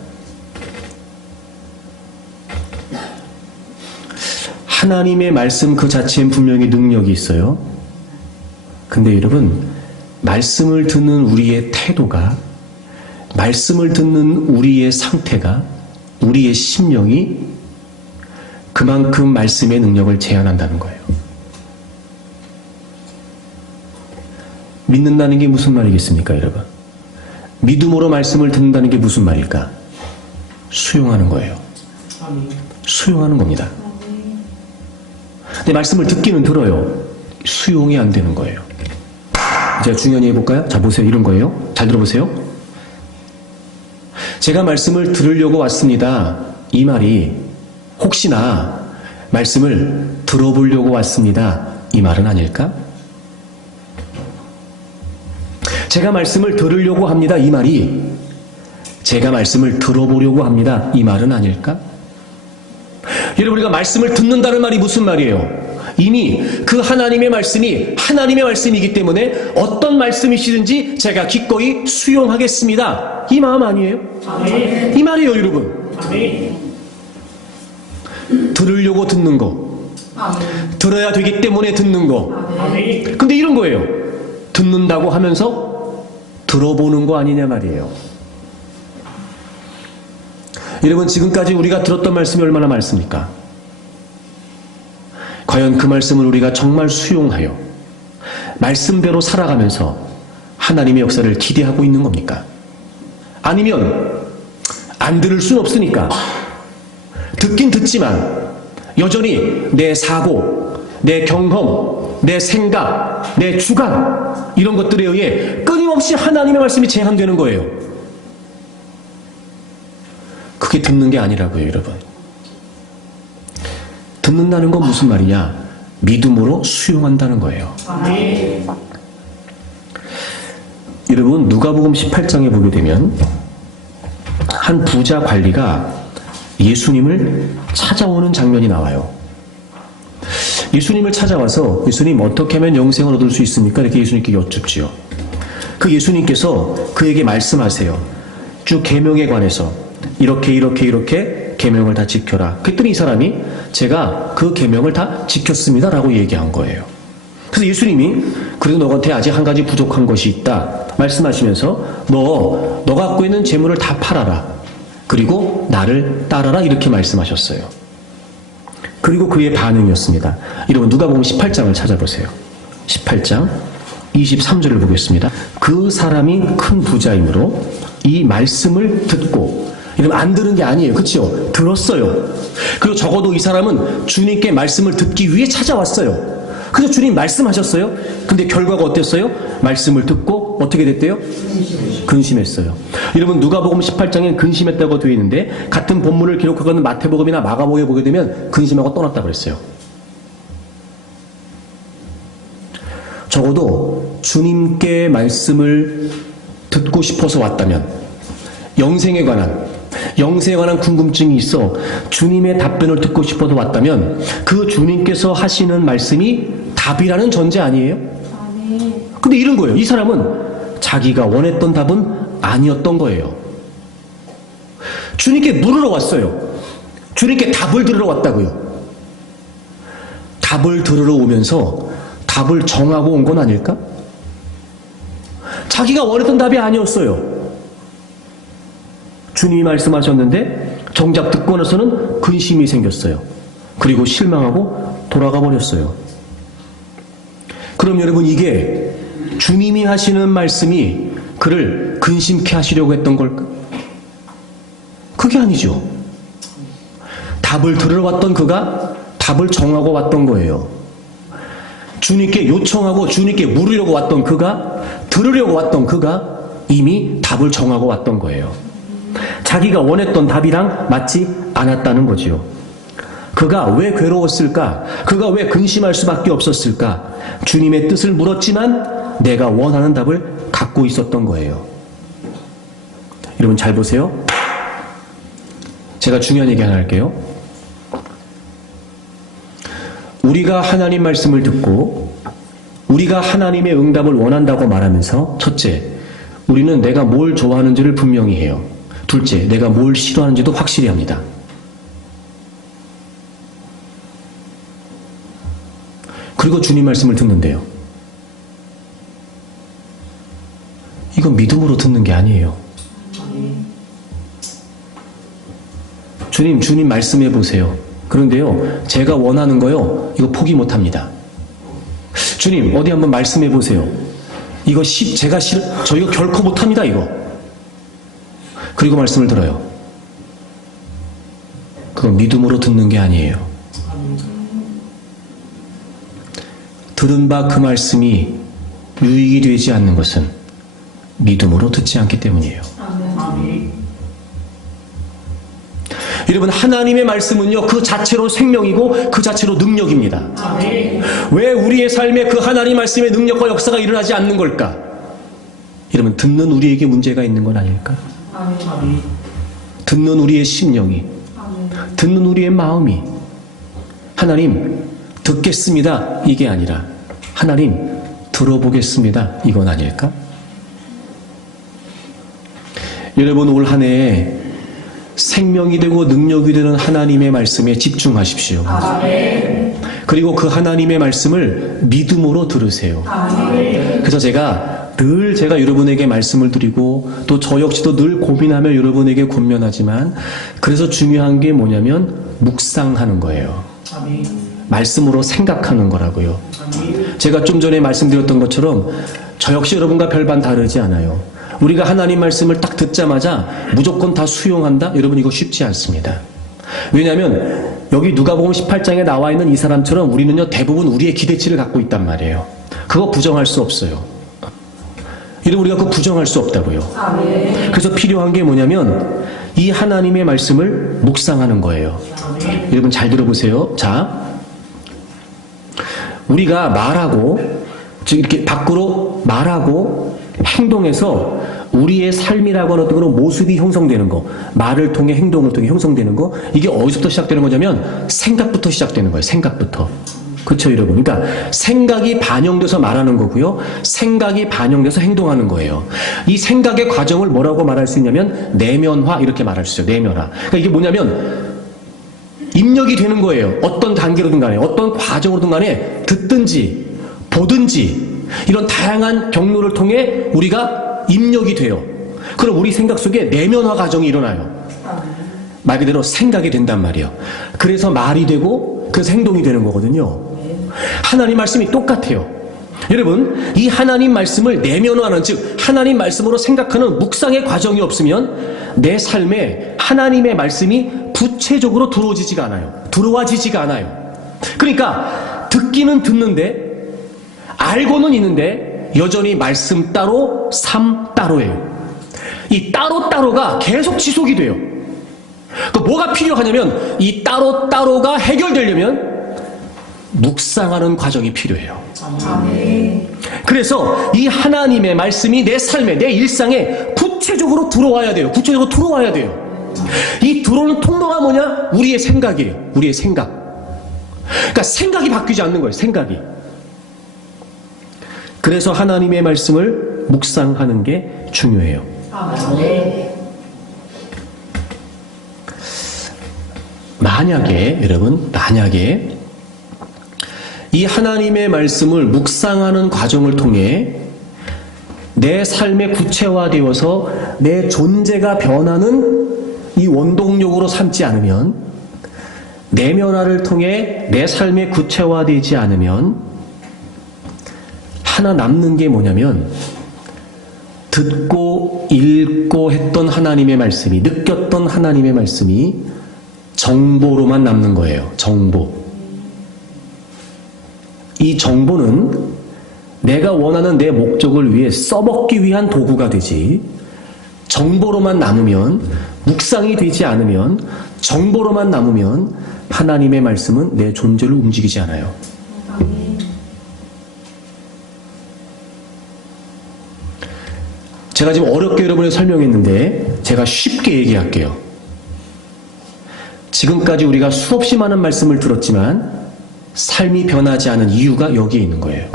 하나님의 말씀 그 자체엔 분명히 능력이 있어요. 근데 여러분, 말씀을 듣는 우리의 태도가, 말씀을 듣는 우리의 상태가, 우리의 심령이 그 그만큼 말씀의 능력을 제한한다는 거예요. 믿는다는 게 무슨 말이겠습니까, 여러분? 믿음으로 말씀을 듣는다는 게 무슨 말일까? 수용하는 거예요. 수용하는 겁니다. 근데 말씀을 듣기는 들어요. 수용이 안 되는 거예요. 제가 중요한 얘기 해볼까요? 자, 보세요. 이런 거예요. 잘 들어보세요. 제가 말씀을 들으려고 왔습니다. 이 말이 혹시나 말씀을 들어보려고 왔습니다. 이 말은 아닐까? 제가 말씀을 들으려고 합니다. 이 말이 제가 말씀을 들어보려고 합니다. 이 말은 아닐까? 여러분, 우리가 말씀을 듣는다는 말이 무슨 말이에요? 이미 그 하나님의 말씀이 하나님의 말씀이기 때문에 어떤 말씀이시든지 제가 기꺼이 수용하겠습니다. 이 마음 아니에요? 아멘. 이 말이에요, 여러분. 아멘. 들으려고 듣는 거. 아멘. 들어야 되기 때문에 듣는 거. 아멘. 근데 이런 거예요. 듣는다고 하면서 들어보는 거 아니냐 말이에요. 여러분, 지금까지 우리가 들었던 말씀이 얼마나 많습니까? 과연 그 말씀을 우리가 정말 수용하여 말씀대로 살아가면서 하나님의 역사를 기대하고 있는 겁니까? 아니면 안 들을 수는 없으니까 듣긴 듣지만 여전히 내 사고, 내 경험, 내 생각, 내 주관 이런 것들에 의해 끊임없이 하나님의 말씀이 제한되는 거예요. 그게 듣는 게 아니라고요, 여러분. 듣는다는 건 무슨 말이냐? 믿음으로 수용한다는 거예요. 네. 여러분, 누가복음 18장에 보게 되면 한 부자 관리가 예수님을 찾아오는 장면이 나와요. 예수님을 찾아와서 예수님, 어떻게 하면 영생을 얻을 수 있습니까? 이렇게 예수님께 여쭙지요. 그 예수님께서 그에게 말씀하세요. 쭉 계명에 관해서 이렇게 계명을 다 지켜라. 그랬더니 이 사람이 제가 그 계명을 다 지켰습니다 라고 얘기한 거예요. 그래서 예수님이 그래도 너한테 아직 한 가지 부족한 것이 있다 말씀하시면서 너 갖고 있는 재물을 다 팔아라. 그리고 나를 따라라 이렇게 말씀하셨어요. 그리고 그의 반응이었습니다. 여러분, 누가복음 18장을 찾아보세요. 18장 23절을 보겠습니다. 그 사람이 큰 부자이므로 이 말씀을 듣고, 이러면 안 들은 게 아니에요. 그렇죠? 들었어요. 그리고 적어도 이 사람은 주님께 말씀을 듣기 위해 찾아왔어요. 그래서 주님 말씀하셨어요. 근데 결과가 어땠어요? 말씀을 듣고 어떻게 됐대요? 근심했어요. 여러분, 누가복음 18장에 근심했다고 되어 있는데 같은 본문을 기록하고 있는 마태복음이나 마가복음에 보게 되면 근심하고 떠났다고 그랬어요. 적어도 주님께 말씀을 듣고 싶어서 왔다면, 영생에 관한 궁금증이 있어 주님의 답변을 듣고 싶어서 왔다면 그 주님께서 하시는 말씀이 답이라는 전제 아니에요? 근데 이런 거예요. 이 사람은 자기가 원했던 답은 아니었던 거예요. 주님께 물으러 왔어요. 주님께 답을 들으러 왔다고요. 답을 들으러 오면서 답을 정하고 온 건 아닐까? 자기가 원했던 답이 아니었어요. 주님이 말씀하셨는데 정작 듣고 나서는 근심이 생겼어요. 그리고 실망하고 돌아가 버렸어요. 그럼 여러분, 이게 주님이 하시는 말씀이 그를 근심케 하시려고 했던 걸까? 그게 아니죠. 답을 들으러 왔던 그가 답을 정하고 왔던 거예요. 주님께 요청하고 주님께 물으려고 왔던 그가, 들으려고 왔던 그가 이미 답을 정하고 왔던 거예요. 자기가 원했던 답이랑 맞지 않았다는 거지요. 그가 왜 괴로웠을까? 그가 왜 근심할 수밖에 없었을까? 주님의 뜻을 물었지만 내가 원하는 답을 갖고 있었던 거예요. 여러분, 잘 보세요. 제가 중요한 얘기 하나 할게요. 우리가 하나님 말씀을 듣고 우리가 하나님의 응답을 원한다고 말하면서, 첫째, 우리는 내가 뭘 좋아하는지를 분명히 해요. 둘째, 내가 뭘 싫어하는지도 확실히 합니다. 그리고 주님 말씀을 듣는데요. 이건 믿음으로 듣는 게 아니에요. 주님 말씀해 보세요. 그런데요, 제가 원하는 거요, 이거 포기 못 합니다. 주님, 어디 한번 말씀해 보세요. 이거 저 이거 결코 못 합니다, 이거. 그리고 말씀을 들어요. 그건 믿음으로 듣는 게 아니에요. 들은 바 그 말씀이 유익이 되지 않는 것은 믿음으로 듣지 않기 때문이에요. 여러분, 하나님의 말씀은요, 그 자체로 생명이고 그 자체로 능력입니다. 왜 우리의 삶에 그 하나님 말씀의 능력과 역사가 일어나지 않는 걸까? 여러분, 듣는 우리에게 문제가 있는 건 아닐까? 듣는 우리의 심령이, 듣는 우리의 마음이, 하나님 듣겠습니다, 이게 아니라 하나님 들어보겠습니다, 이건 아닐까? 여러분, 올 한 해에 생명이 되고 능력이 되는 하나님의 말씀에 집중하십시오. 그리고 그 하나님의 말씀을 믿음으로 들으세요. 그래서 제가 여러분에게 말씀을 드리고 또 저 역시도 늘 고민하며 여러분에게 권면하지만, 그래서 중요한 게 뭐냐면 묵상하는 거예요. 말씀으로 생각하는 거라고요. 제가 좀 전에 말씀드렸던 것처럼 저 역시 여러분과 별반 다르지 않아요. 우리가 하나님 말씀을 딱 듣자마자 무조건 다 수용한다? 여러분, 이거 쉽지 않습니다. 왜냐하면 여기 누가복음 18장에 나와 있는 이 사람처럼 우리는요, 대부분 우리의 기대치를 갖고 있단 말이에요. 그거 부정할 수 없어요. 여러분, 우리가 그거 부정할 수 없다고요. 그래서 필요한 게 뭐냐면 이 하나님의 말씀을 묵상하는 거예요. 여러분, 잘 들어보세요. 자, 우리가 말하고, 즉 이렇게 밖으로 말하고 행동해서 우리의 삶이라고 하는 어떤 그런 모습이 형성되는 거, 말을 통해 행동을 통해 형성되는 거, 이게 어디서부터 시작되는 거냐면 생각부터 시작되는 거예요. 생각부터. 그렇죠, 여러분? 그러니까 생각이 반영돼서 말하는 거고요, 생각이 반영돼서 행동하는 거예요. 이 생각의 과정을 뭐라고 말할 수 있냐면 내면화, 이렇게 말할 수 있어요. 내면화. 그러니까 이게 뭐냐면 입력이 되는 거예요. 어떤 단계로든 간에, 어떤 과정으로든 간에 듣든지 보든지 이런 다양한 경로를 통해 우리가 입력이 돼요. 그럼 우리 생각 속에 내면화 과정이 일어나요. 말 그대로 생각이 된단 말이에요. 그래서 말이 되고 그래서 행동이 되는 거거든요. 하나님 말씀이 똑같아요. 여러분, 이 하나님 말씀을 내면화하는, 즉 하나님 말씀으로 생각하는 묵상의 과정이 없으면 내 삶에 하나님의 말씀이 구체적으로 들어오지가 않아요. 들어와지지가 않아요. 그러니까 듣기는 듣는데, 알고는 있는데 여전히 말씀 따로 삶 따로예요. 이 따로따로가 계속 지속이 돼요. 그 뭐가 필요하냐면 이 따로따로가 해결되려면 묵상하는 과정이 필요해요. 그래서 이 하나님의 말씀이 내 삶에, 내 일상에 구체적으로 들어와야 돼요. 구체적으로 들어와야 돼요. 이 들어오는 통로가 뭐냐? 우리의 생각이에요. 우리의 생각. 그러니까 생각이 바뀌지 않는 거예요. 생각이. 그래서 하나님의 말씀을 묵상하는 게 중요해요. 만약에, 여러분, 만약에 이 하나님의 말씀을 묵상하는 과정을 통해 내 삶에 구체화되어서 내 존재가 변하는 이 원동력으로 삼지 않으면, 내면화를 통해 내 삶에 구체화되지 않으면 하나 남는 게 뭐냐면 듣고 읽고 했던 하나님의 말씀이, 느꼈던 하나님의 말씀이 정보로만 남는 거예요. 정보. 이 정보는 내가 원하는 내 목적을 위해 써먹기 위한 도구가 되지, 정보로만 남으면, 묵상이 되지 않으면, 정보로만 남으면 하나님의 말씀은 내 존재를 움직이지 않아요. 제가 지금 어렵게 여러분에 설명했는데 제가 쉽게 얘기할게요. 지금까지 우리가 수없이 많은 말씀을 들었지만 삶이 변하지 않은 이유가 여기에 있는 거예요.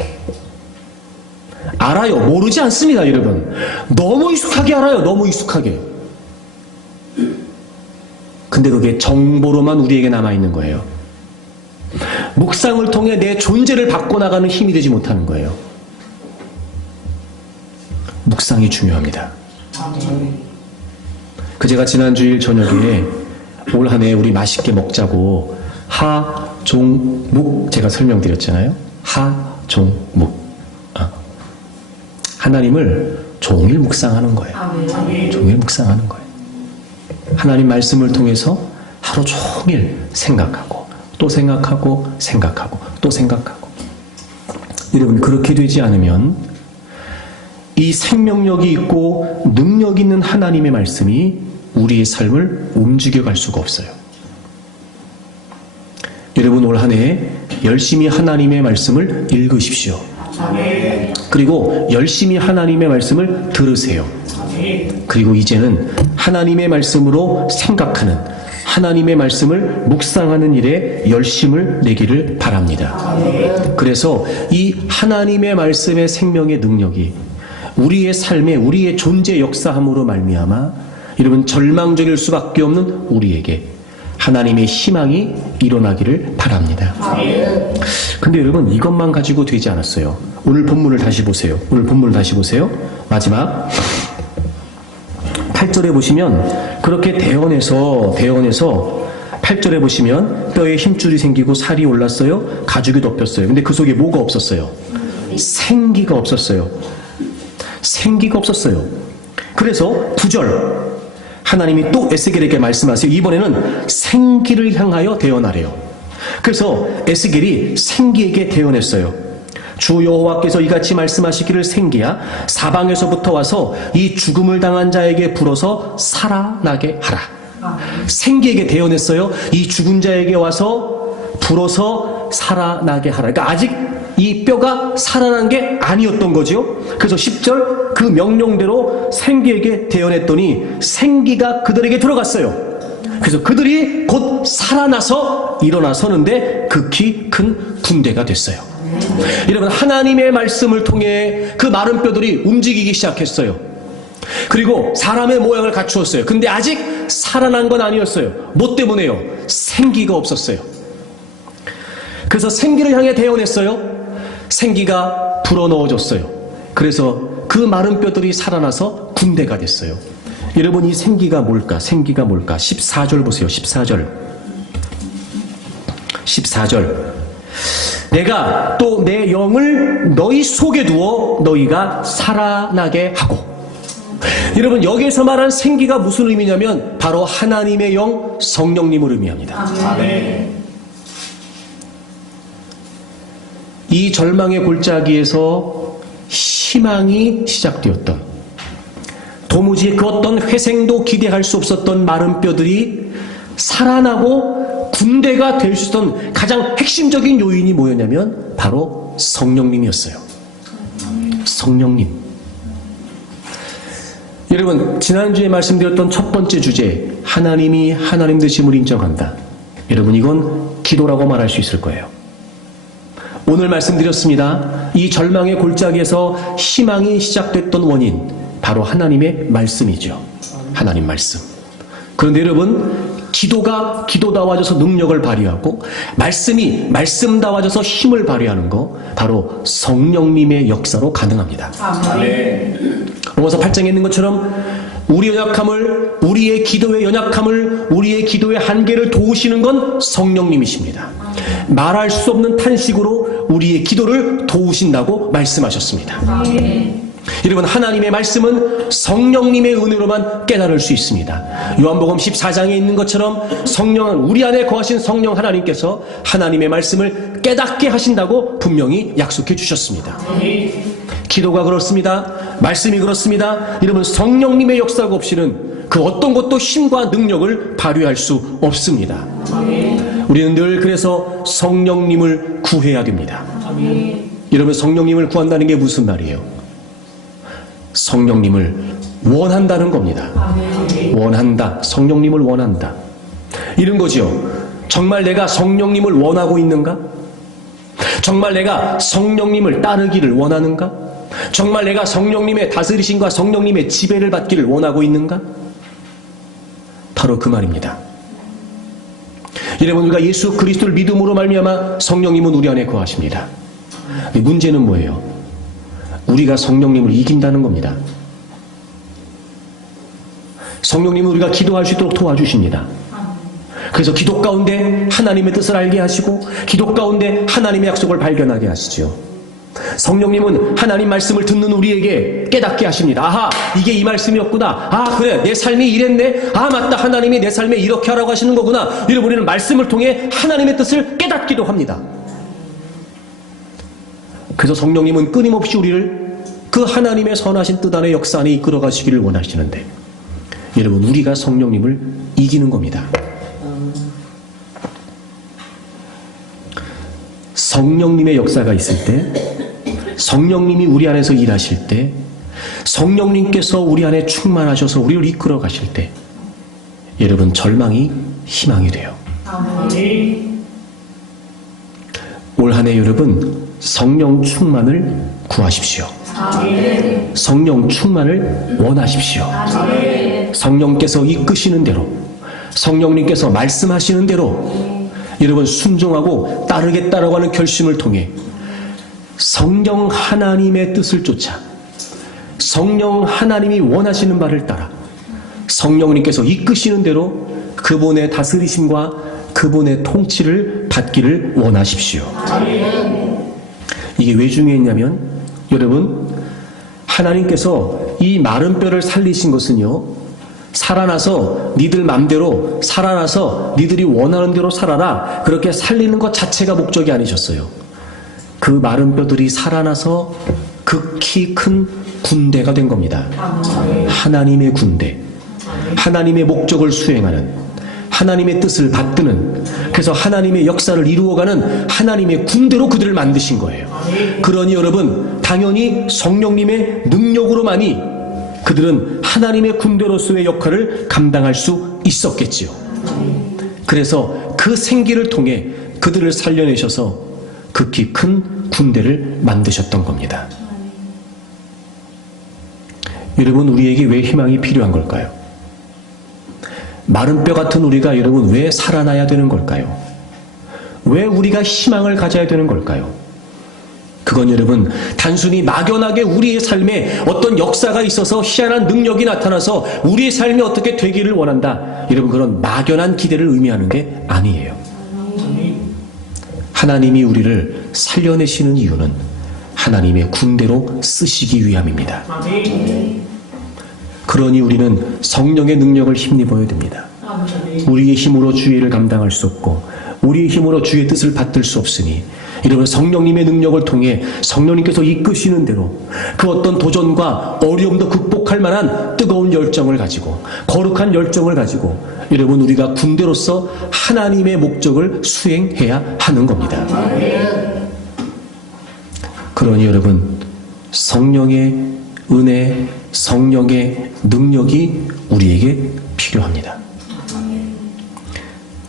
알아요. 모르지 않습니다, 여러분. 너무 익숙하게 알아요. 너무 익숙하게. 근데 그게 정보로만 우리에게 남아있는 거예요. 묵상을 통해 내 존재를 바꿔나가는 힘이 되지 못하는 거예요. 묵상이 중요합니다. 제가 지난 주일 저녁에 올 한 해 우리 맛있게 먹자고 하종묵 제가 설명드렸잖아요. 하종묵. 하나님을 종일 묵상하는 거예요. 종일 묵상하는 거예요. 하나님 말씀을 통해서 하루 종일 생각하고 또 생각하고 생각하고 또 생각하고. 여러분, 그렇게 되지 않으면 이 생명력이 있고 능력 있는 하나님의 말씀이 우리의 삶을 움직여갈 수가 없어요. 여러분, 올 한 해 열심히 하나님의 말씀을 읽으십시오. 그리고 열심히 하나님의 말씀을 들으세요. 그리고 이제는 하나님의 말씀으로 생각하는, 하나님의 말씀을 묵상하는 일에 열심을 내기를 바랍니다. 그래서 이 하나님의 말씀의 생명의 능력이 우리의 삶에, 우리의 존재 역사함으로 말미암아 여러분, 절망적일 수밖에 없는 우리에게 하나님의 희망이 일어나기를 바랍니다. 근데 여러분, 이것만 가지고 되지 않았어요. 오늘 본문을 다시 보세요. 오늘 본문을 다시 보세요. 마지막 8절에 보시면 그렇게 대언해서 8절에 보시면 뼈에 힘줄이 생기고 살이 올랐어요. 가죽이 덮였어요. 근데 그 속에 뭐가 없었어요? 생기가 없었어요. 생기가 없었어요. 그래서 9절 하나님이 또 에스겔에게 말씀하세요. 이번에는 생기를 향하여 대언하래요. 그래서 에스겔이 생기에게 대언했어요. 주 여호와께서 이같이 말씀하시기를, 생기야, 사방에서부터 와서 이 죽음을 당한 자에게 불어서 살아나게 하라. 생기에게 대언했어요. 이 죽은 자에게 와서 불어서 살아나게 하라. 그러니까 아직 이 뼈가 살아난 게 아니었던 거죠. 그래서 10절 그 명령대로 생기에게 대언했더니 생기가 그들에게 들어갔어요. 그래서 그들이 곧 살아나서 일어나서는데 극히 큰 군대가 됐어요. 여러분, 하나님의 말씀을 통해 그 마른 뼈들이 움직이기 시작했어요. 그리고 사람의 모양을 갖추었어요. 근데 아직 살아난 건 아니었어요. 뭐 때문에요? 생기가 없었어요. 그래서 생기를 향해 대언했어요. 생기가 불어넣어졌어요. 그래서 그 마른 뼈들이 살아나서 군대가 됐어요. 여러분, 이 생기가 뭘까? 생기가 뭘까? 14절 보세요. 14절. 내가 또 내 영을 너희 속에 두어 너희가 살아나게 하고. 여러분, 여기에서 말한 생기가 무슨 의미냐면 바로 하나님의 영, 성령님을 의미합니다. 아멘. 이 절망의 골짜기에서 희망이 시작되었던, 도무지 그 어떤 회생도 기대할 수 없었던 마른 뼈들이 살아나고 군대가 될 수 있었던 가장 핵심적인 요인이 뭐였냐면 바로 성령님이었어요. 성령님. 여러분, 지난주에 말씀드렸던 첫 번째 주제, 하나님이 하나님 되심을 인정한다. 여러분, 이건 기도라고 말할 수 있을 거예요. 오늘 말씀드렸습니다. 이 절망의 골짜기에서 희망이 시작됐던 원인, 바로 하나님의 말씀이죠. 하나님 말씀. 그런데 여러분, 기도다워져서 능력을 발휘하고 말씀이 말씀다워져서 힘을 발휘하는 거, 바로 성령님의 역사로 가능합니다. 아멘. 로마서 8장에 있는 것처럼 우리의 기도의 연약함을, 우리의 기도의 한계를 도우시는 건 성령님이십니다. 말할 수 없는 탄식으로 우리의 기도를 도우신다고 말씀하셨습니다. 아멘. 여러분, 하나님의 말씀은 성령님의 은혜로만 깨달을 수 있습니다. 요한복음 14장에 있는 것처럼 우리 안에 거하신 성령 하나님께서 하나님의 말씀을 깨닫게 하신다고 분명히 약속해 주셨습니다. 기도가 그렇습니다. 말씀이 그렇습니다. 여러분, 성령님의 역사가 없이는 그 어떤 것도 힘과 능력을 발휘할 수 없습니다. 우리는 늘 그래서 성령님을 구해야 됩니다. 여러분, 성령님을 구한다는 게 무슨 말이에요? 성령님을 원한다는 겁니다. 원한다. 성령님을 원한다. 이런 거죠. 정말 내가 성령님을 원하고 있는가? 정말 내가 성령님을 따르기를 원하는가? 정말 내가 성령님의 다스리심과 성령님의 지배를 받기를 원하고 있는가? 바로 그 말입니다. 여러분, 우리가 예수 그리스도를 믿음으로 말미암아 성령님은 우리 안에 거하십니다. 문제는 뭐예요? 우리가 성령님을 이긴다는 겁니다. 성령님은 우리가 기도할 수 있도록 도와주십니다. 그래서 기도 가운데 하나님의 뜻을 알게 하시고 기도 가운데 하나님의 약속을 발견하게 하시죠. 성령님은 하나님 말씀을 듣는 우리에게 깨닫게 하십니다. 아하, 이게 이 말씀이었구나. 아, 그래, 내 삶이 이랬네. 아, 맞다, 하나님이 내 삶에 이렇게 하라고 하시는 거구나. 여러분, 우리는 말씀을 통해 하나님의 뜻을 깨닫기도 합니다. 그래서 성령님은 끊임없이 우리를 그 하나님의 선하신 뜻 안에 역사 안에 이끌어 가시기를 원하시는데, 여러분, 우리가 성령님을 이기는 겁니다. 성령님의 역사가 있을 때, 성령님이 우리 안에서 일하실 때, 성령님께서 우리 안에 충만하셔서 우리를 이끌어 가실 때, 여러분, 절망이 희망이 돼요. 올 한 해 여러분, 성령 충만을 구하십시오. 성령 충만을 원하십시오. 성령께서 이끄시는 대로, 성령님께서 말씀하시는 대로 여러분 순종하고 따르겠다라고 하는 결심을 통해 성령 하나님의 뜻을 쫓아 성령 하나님이 원하시는 바를 따라 성령님께서 이끄시는 대로 그분의 다스리심과 그분의 통치를 받기를 원하십시오. 이게 왜 중요했냐면 여러분, 하나님께서 이 마른 뼈를 살리신 것은요, 살아나서 니들 맘대로 살아나서 니들이 원하는 대로 살아라, 그렇게 살리는 것 자체가 목적이 아니셨어요. 그 마른 뼈들이 살아나서 극히 큰 군대가 된 겁니다. 하나님의 군대, 하나님의 목적을 수행하는, 하나님의 뜻을 받드는, 그래서 하나님의 역사를 이루어가는 하나님의 군대로 그들을 만드신 거예요. 그러니 여러분, 당연히 성령님의 능력으로만이 그들은 하나님의 군대로서의 역할을 감당할 수 있었겠지요. 그래서 그 생기를 통해 그들을 살려내셔서 극히 큰 군대를 만드셨던 겁니다. 여러분, 우리에게 왜 희망이 필요한 걸까요? 마른 뼈 같은 우리가 여러분 왜 살아나야 되는 걸까요? 왜 우리가 희망을 가져야 되는 걸까요? 그건 여러분 단순히 막연하게 우리의 삶에 어떤 역사가 있어서 희한한 능력이 나타나서 우리의 삶이 어떻게 되기를 원한다, 여러분 그런 막연한 기대를 의미하는 게 아니에요. 하나님이 우리를 살려내시는 이유는 하나님의 군대로 쓰시기 위함입니다. 그러니 우리는 성령의 능력을 힘입어야 됩니다. 우리의 힘으로 주의 일을 감당할 수 없고 우리의 힘으로 주의 뜻을 받들 수 없으니 여러분, 성령님의 능력을 통해 성령님께서 이끄시는 대로 그 어떤 도전과 어려움도 극복할 만한 뜨거운 열정을 가지고, 거룩한 열정을 가지고 여러분 우리가 군대로서 하나님의 목적을 수행해야 하는 겁니다. 그러니 여러분, 성령의 은혜, 성령의 능력이 우리에게 필요합니다.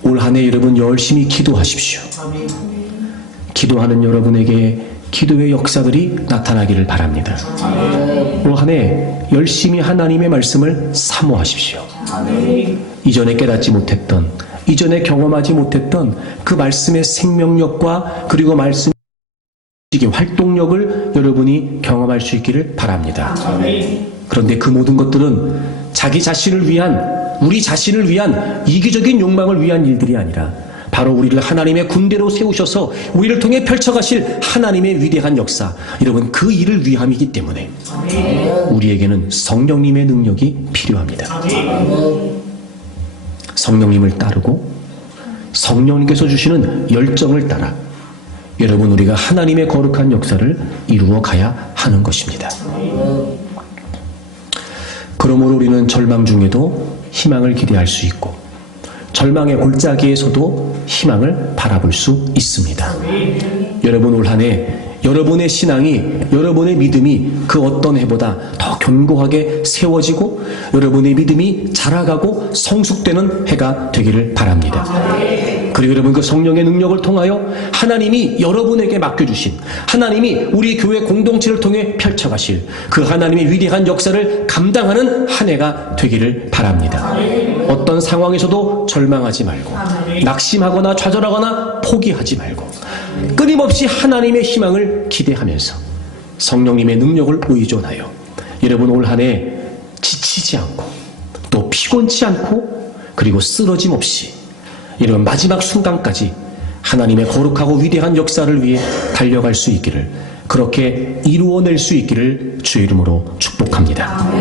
올 한 해 여러분 열심히 기도하십시오. 기도하는 여러분에게 기도의 역사들이 나타나기를 바랍니다. 올 한 해 열심히 하나님의 말씀을 사모하십시오. 이전에 깨닫지 못했던, 이전에 경험하지 못했던 그 말씀의 생명력과 그리고 말씀의 활동력을 여러분이 경험할 수 있기를 바랍니다. 그런데 그 모든 것들은 자기 자신을 위한, 우리 자신을 위한 이기적인 욕망을 위한 일들이 아니라 바로 우리를 하나님의 군대로 세우셔서 우리를 통해 펼쳐가실 하나님의 위대한 역사, 여러분 그 일을 위함이기 때문에 우리에게는 성령님의 능력이 필요합니다. 성령님을 따르고 성령님께서 주시는 열정을 따라 여러분 우리가 하나님의 거룩한 역사를 이루어 가야 하는 것입니다. 그러므로 우리는 절망 중에도 희망을 기대할 수 있고 절망의 골짜기에서도 희망을 바라볼 수 있습니다. 여러분 올 한 해 여러분의 신앙이, 여러분의 믿음이 그 어떤 해보다 더 견고하게 세워지고 여러분의 믿음이 자라가고 성숙되는 해가 되기를 바랍니다. 그리고 여러분 그 성령의 능력을 통하여 하나님이 여러분에게 맡겨주신, 하나님이 우리 교회 공동체를 통해 펼쳐가실 그 하나님의 위대한 역사를 감당하는 한 해가 되기를 바랍니다. 어떤 상황에서도 절망하지 말고 낙심하거나 좌절하거나 포기하지 말고 끊임없이 하나님의 희망을 기대하면서 성령님의 능력을 의존하여 여러분 올 한 해 지치지 않고 또 피곤치 않고 그리고 쓰러짐 없이 이런 마지막 순간까지 하나님의 거룩하고 위대한 역사를 위해 달려갈 수 있기를, 그렇게 이루어낼 수 있기를 주의 이름으로 축복합니다.